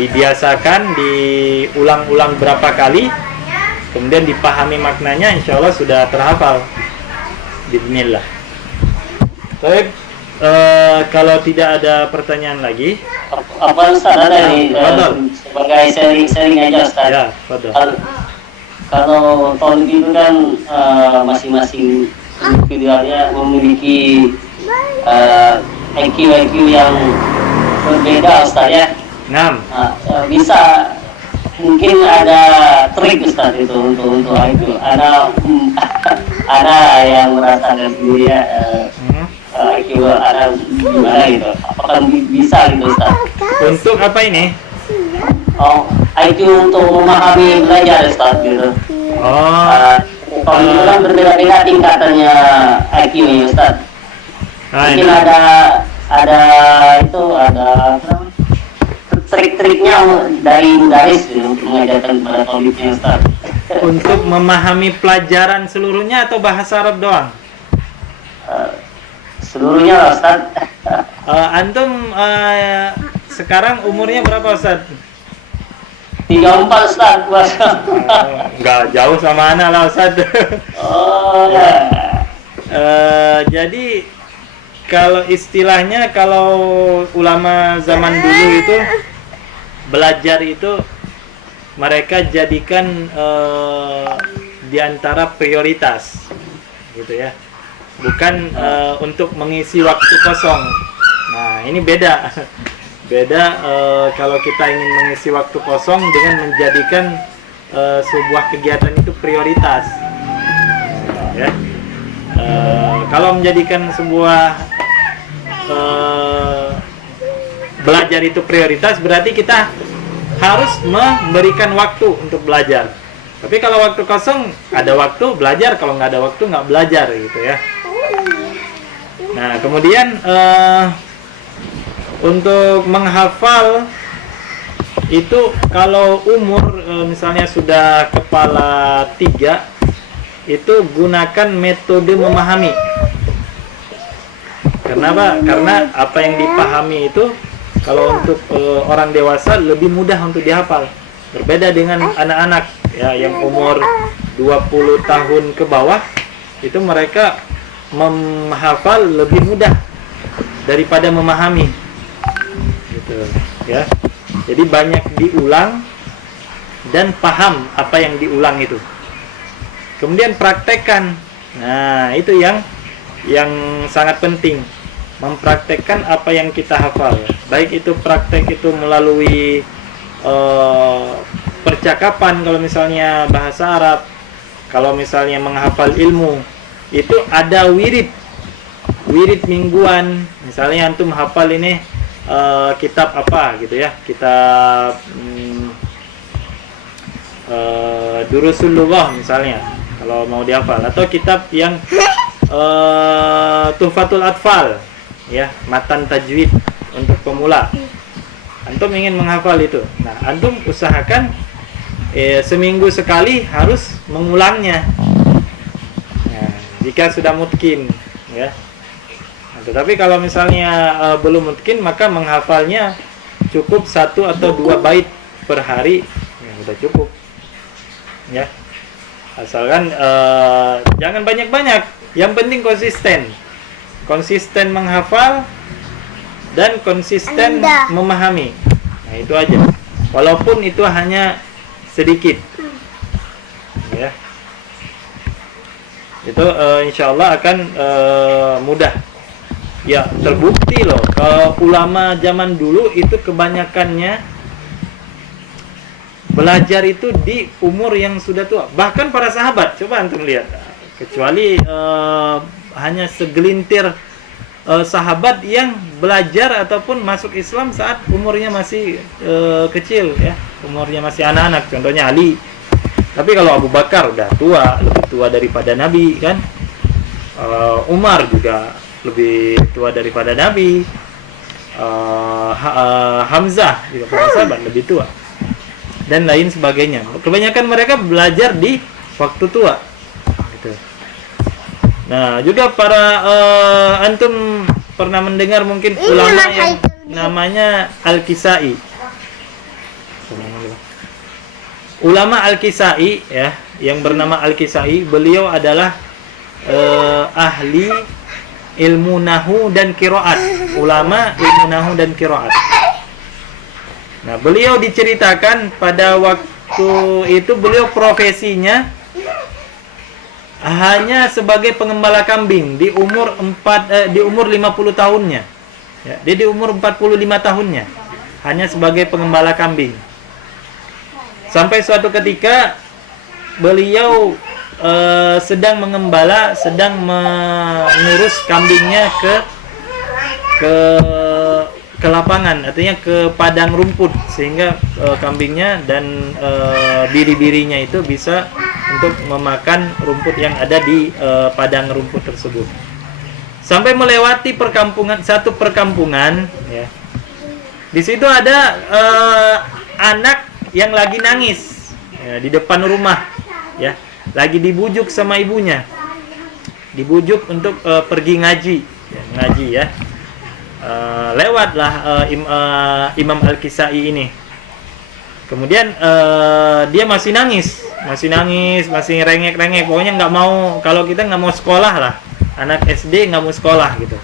Dibiasakan, diulang-ulang berapa kali, kemudian dipahami maknanya, insyaallah sudah terhafal. Bismillah. Baik, kalau tidak ada pertanyaan lagi, apa Ustaz ada nih sebagai sharing aja, Ustaz. ya, fadhol. Kalau tahun itu kan masing-masing individualnya memiliki IQ yang berbeda, Ustaz, ya. Nah, Bisa mungkin ada trik, Ustaz, itu untuk IQ. Ada yang merasakan sendiri, ya, IQ ada gimana gitu. Apakah bisa gitu, Ustaz? untuk apa ini? IQ untuk memahami belajar, Ustaz, gitu. Kalau itu kan berbeda-beda tingkatannya IQ-nya, Ustaz. Nah, Mungkin ini. ada trik-triknya dari mudaris gitu, untuk mengajarkan kepada tolibnya, Ustaz. Untuk memahami pelajaran seluruhnya atau bahasa Arab doang? Seluruhnya, Ustaz. Antum sekarang umurnya berapa, Ustaz? 34, Ustaz. Nggak jauh sama anak lah, Ustaz. Oh, ya. Jadi kalau istilahnya, kalau ulama zaman dulu itu belajar itu mereka jadikan di antara prioritas, gitu ya, bukan untuk mengisi waktu kosong. Nah, ini beda. Kalau kita ingin mengisi waktu kosong dengan menjadikan sebuah kegiatan itu prioritas, ya. Kalau menjadikan sebuah belajar itu prioritas, berarti kita harus memberikan waktu untuk belajar. Tapi kalau waktu kosong, ada waktu belajar, kalau nggak ada waktu nggak belajar, gitu ya. Nah, kemudian Untuk menghafal itu kalau umur misalnya sudah kepala 3, itu gunakan metode memahami. Kenapa? Karena apa yang dipahami itu kalau untuk orang dewasa lebih mudah untuk dihafal. Berbeda dengan anak-anak ya yang umur 20 tahun ke bawah, itu mereka menghafal lebih mudah daripada memahami. Gitu ya. Jadi banyak diulang dan paham apa yang diulang itu. Kemudian praktekkan. Nah, itu yang sangat penting. Mempraktekkan apa yang kita hafal. Baik itu praktek itu melalui percakapan, kalau misalnya bahasa Arab, kalau misalnya menghafal ilmu, itu ada wirid mingguan. Misalnya antum hafal ini kitab apa gitu ya, kitab Durusul Lughah misalnya, kalau mau dihafal, atau kitab yang Tuhfatul Atfal ya, matan tajwid untuk pemula. Antum ingin menghafal itu. Nah, antum usahakan seminggu sekali harus mengulangnya. Nah, jika sudah mungkin ya. Nah, tetapi kalau misalnya belum mungkin, maka menghafalnya cukup 1 atau 2 bait per hari, ya sudah cukup. Ya. Asalkan jangan banyak-banyak. Yang penting konsisten menghafal dan konsisten memahami. Nah, itu aja. Walaupun itu hanya sedikit. Ya. Itu insyaallah akan mudah. Ya, terbukti loh kalau ulama zaman dulu itu kebanyakannya belajar itu di umur yang sudah tua. Bahkan para sahabat, coba antum lihat. Kecuali hanya segelintir sahabat yang belajar ataupun masuk Islam saat umurnya masih kecil ya, umurnya masih anak-anak, contohnya Ali. Tapi kalau Abu Bakar udah tua, lebih tua daripada Nabi kan. Umar juga lebih tua daripada Nabi. Hamzah juga para sahabat lebih tua, dan lain sebagainya. Kebanyakan mereka belajar di waktu tua gitu. Nah, juga para antum pernah mendengar mungkin ulama yang namanya Al-Kisai. Ulama Al-Kisai ya, yang bernama Al-Kisai, beliau adalah ahli ilmu nahu dan qiraat, ulama ilmu nahu dan qiraat. Nah, beliau diceritakan pada waktu itu beliau profesinya hanya sebagai pengembala kambing di umur 50 tahunnya. Ya, dia di umur 45 tahunnya hanya sebagai pengembala kambing. Sampai suatu ketika beliau sedang mengembala, sedang mengurus kambingnya ke lapangan, artinya ke padang rumput, sehingga kambingnya dan biri-birinya itu bisa untuk memakan rumput yang ada di padang rumput tersebut. Sampai melewati satu perkampungan ya. Di situ ada anak yang lagi nangis ya, di depan rumah ya, lagi dibujuk sama ibunya, dibujuk untuk pergi ngaji ya. Lewatlah Imam Al-Kisai ini. Kemudian dia masih nangis, masih rengek-rengek. Pokoknya nggak mau, kalau kita nggak mau sekolah lah, anak SD nggak mau sekolah gitu.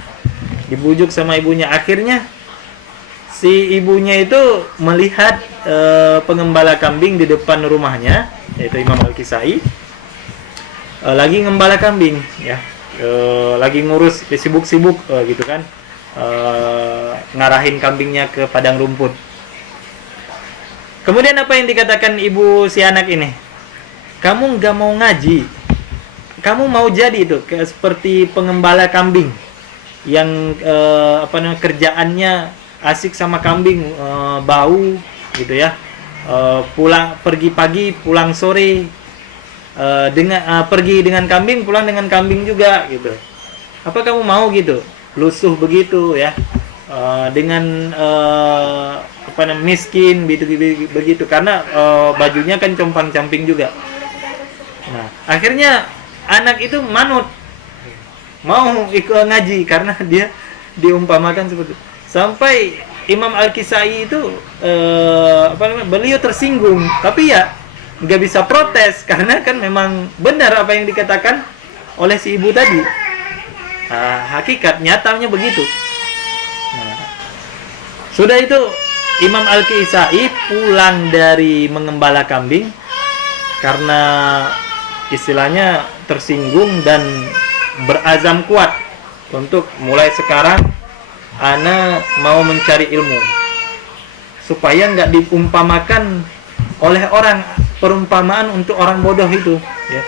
Dibujuk sama ibunya. Akhirnya si ibunya itu melihat pengembala kambing di depan rumahnya, yaitu Imam Al-Kisai, lagi ngembala kambing, ya, lagi ngurus, sibuk-sibuk gitu kan. Ngarahin kambingnya ke padang rumput. Kemudian apa yang dikatakan ibu si anak ini? Kamu nggak mau ngaji, kamu mau jadi itu kayak seperti pengembala kambing yang kerjaannya asik sama kambing, bau gitu ya, pulang pergi pagi pulang sore, pergi dengan kambing pulang dengan kambing juga gitu. Apa kamu mau gitu? Lusuh begitu ya. dengan apa namanya miskin begitu karena bajunya kan compang-camping juga. Nah, akhirnya anak itu manut mau ikut ngaji karena dia diumpamakan seperti itu. Sampai Imam Al-Kisai itu beliau tersinggung, tapi ya nggak bisa protes karena kan memang benar apa yang dikatakan oleh si ibu tadi. Hakikat nyatanya begitu. Nah, sudah itu Imam Al-Kisai pulang dari mengembala kambing karena istilahnya tersinggung dan berazam kuat untuk mulai sekarang ana mau mencari ilmu supaya nggak diumpamakan oleh orang, perumpamaan untuk orang bodoh itu ya.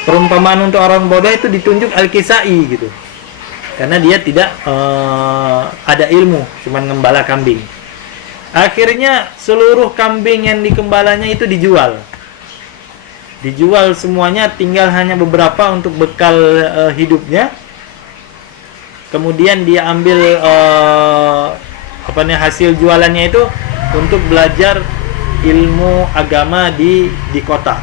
Perumpamaan untuk orang bodoh itu ditunjuk Al-Kisai gitu karena dia tidak ada ilmu, cuman ngembala kambing. Akhirnya seluruh kambing yang dikembalanya itu dijual semuanya, tinggal hanya beberapa untuk bekal hidupnya. Kemudian dia ambil hasil jualannya itu untuk belajar ilmu agama di kota.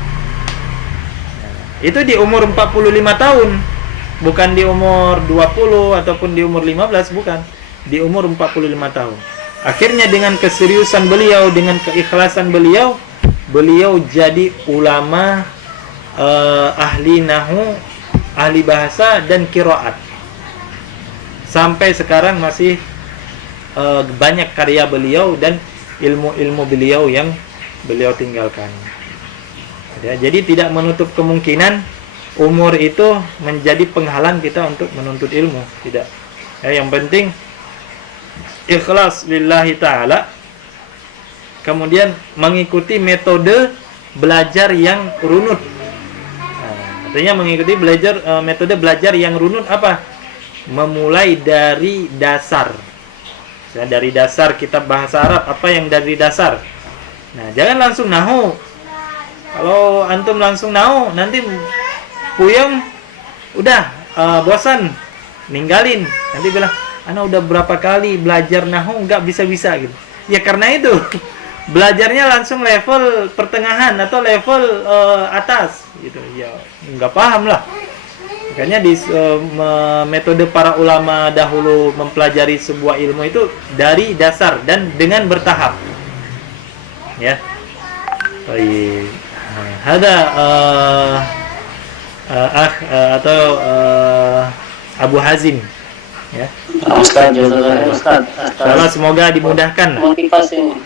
Itu di umur 45 tahun, bukan di umur 20 ataupun di umur 15, bukan. Di umur 45 tahun. Akhirnya dengan keseriusan beliau, dengan keikhlasan beliau jadi ulama ahli nahwu, ahli bahasa dan qiraat. Sampai sekarang masih banyak karya beliau dan ilmu-ilmu beliau yang beliau tinggalkan. Ya, jadi tidak menutup kemungkinan umur itu menjadi penghalang kita untuk menuntut ilmu, tidak. Ya, yang penting ikhlas lillahi ta'ala. Kemudian mengikuti metode belajar yang runut. Artinya mengikuti metode belajar yang runut apa? Memulai dari dasar. Dari dasar kitab bahasa Arab, apa yang dari dasar. Nah, jangan langsung nahwu. Kalau antum langsung nahwu, nanti puyeng, udah bosan, ninggalin. Nanti bilang, ana udah berapa kali belajar nahwu nggak bisa-bisa gitu. Ya karena itu belajarnya langsung level pertengahan atau level atas gitu. Ya nggak paham lah. Makanya di metode para ulama dahulu mempelajari sebuah ilmu itu dari dasar dan dengan bertahap. Ya. Baik. Ada atau Abu Hazim ya. Ustaz, Ustaz. Insyaallah semoga dimudahkan. Motivasi.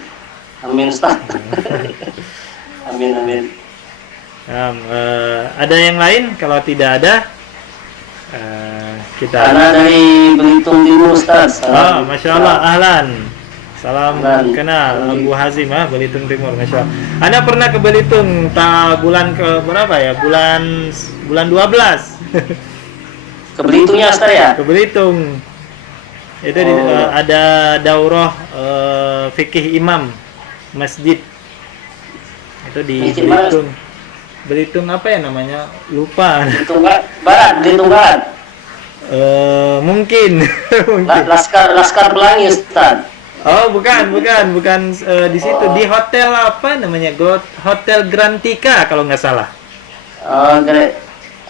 Amin, Ustaz. Amin. Ada yang lain? Kalau tidak ada, kita. Karena dari Belitung Timur, Ustaz. Masya Allah, ahlan. Salam kenal Abu Hazim, Belitung Timur, Masya Allah. Anda pernah ke Belitung bulan ke berapa ya? Bulan 12. Ke Belitungnya, Ustaz ya? Ke Belitung. Itu ada daurah fikih imam masjid. Itu di Belitung. Belitung apa ya namanya? Lupa. Belitung Barat. Mungkin. Laskar Pelangi, Ustaz. Oh, bukan di situ, di hotel apa namanya? Hotel Grantika kalau nggak salah.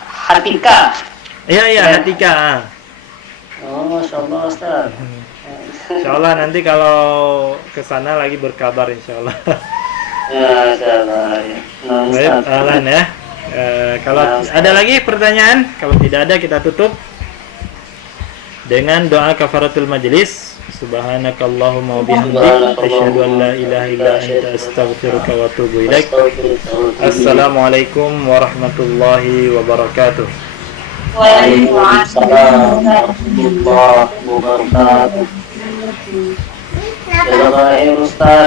Hatika. Iya, Hatika. Oh, Masya Allah, Ustaz. Insyaallah nanti kalau ke sana lagi berkabar insyaallah. Ya, insyaallah. Baik, ahlan ya. Kalau ada lagi pertanyaan, kalau tidak ada kita tutup dengan doa kafaratul majlis. Subhanakallahumma wa bihamdik asyhadu an la ilaha illa anta astaghfiruka wa atubu ilaik. Assalamualaikum warahmatullahi wabarakatuh. Waalaikumsalam warahmatullahi wabarakatuh. Jazakallahu khairan, Ustaz.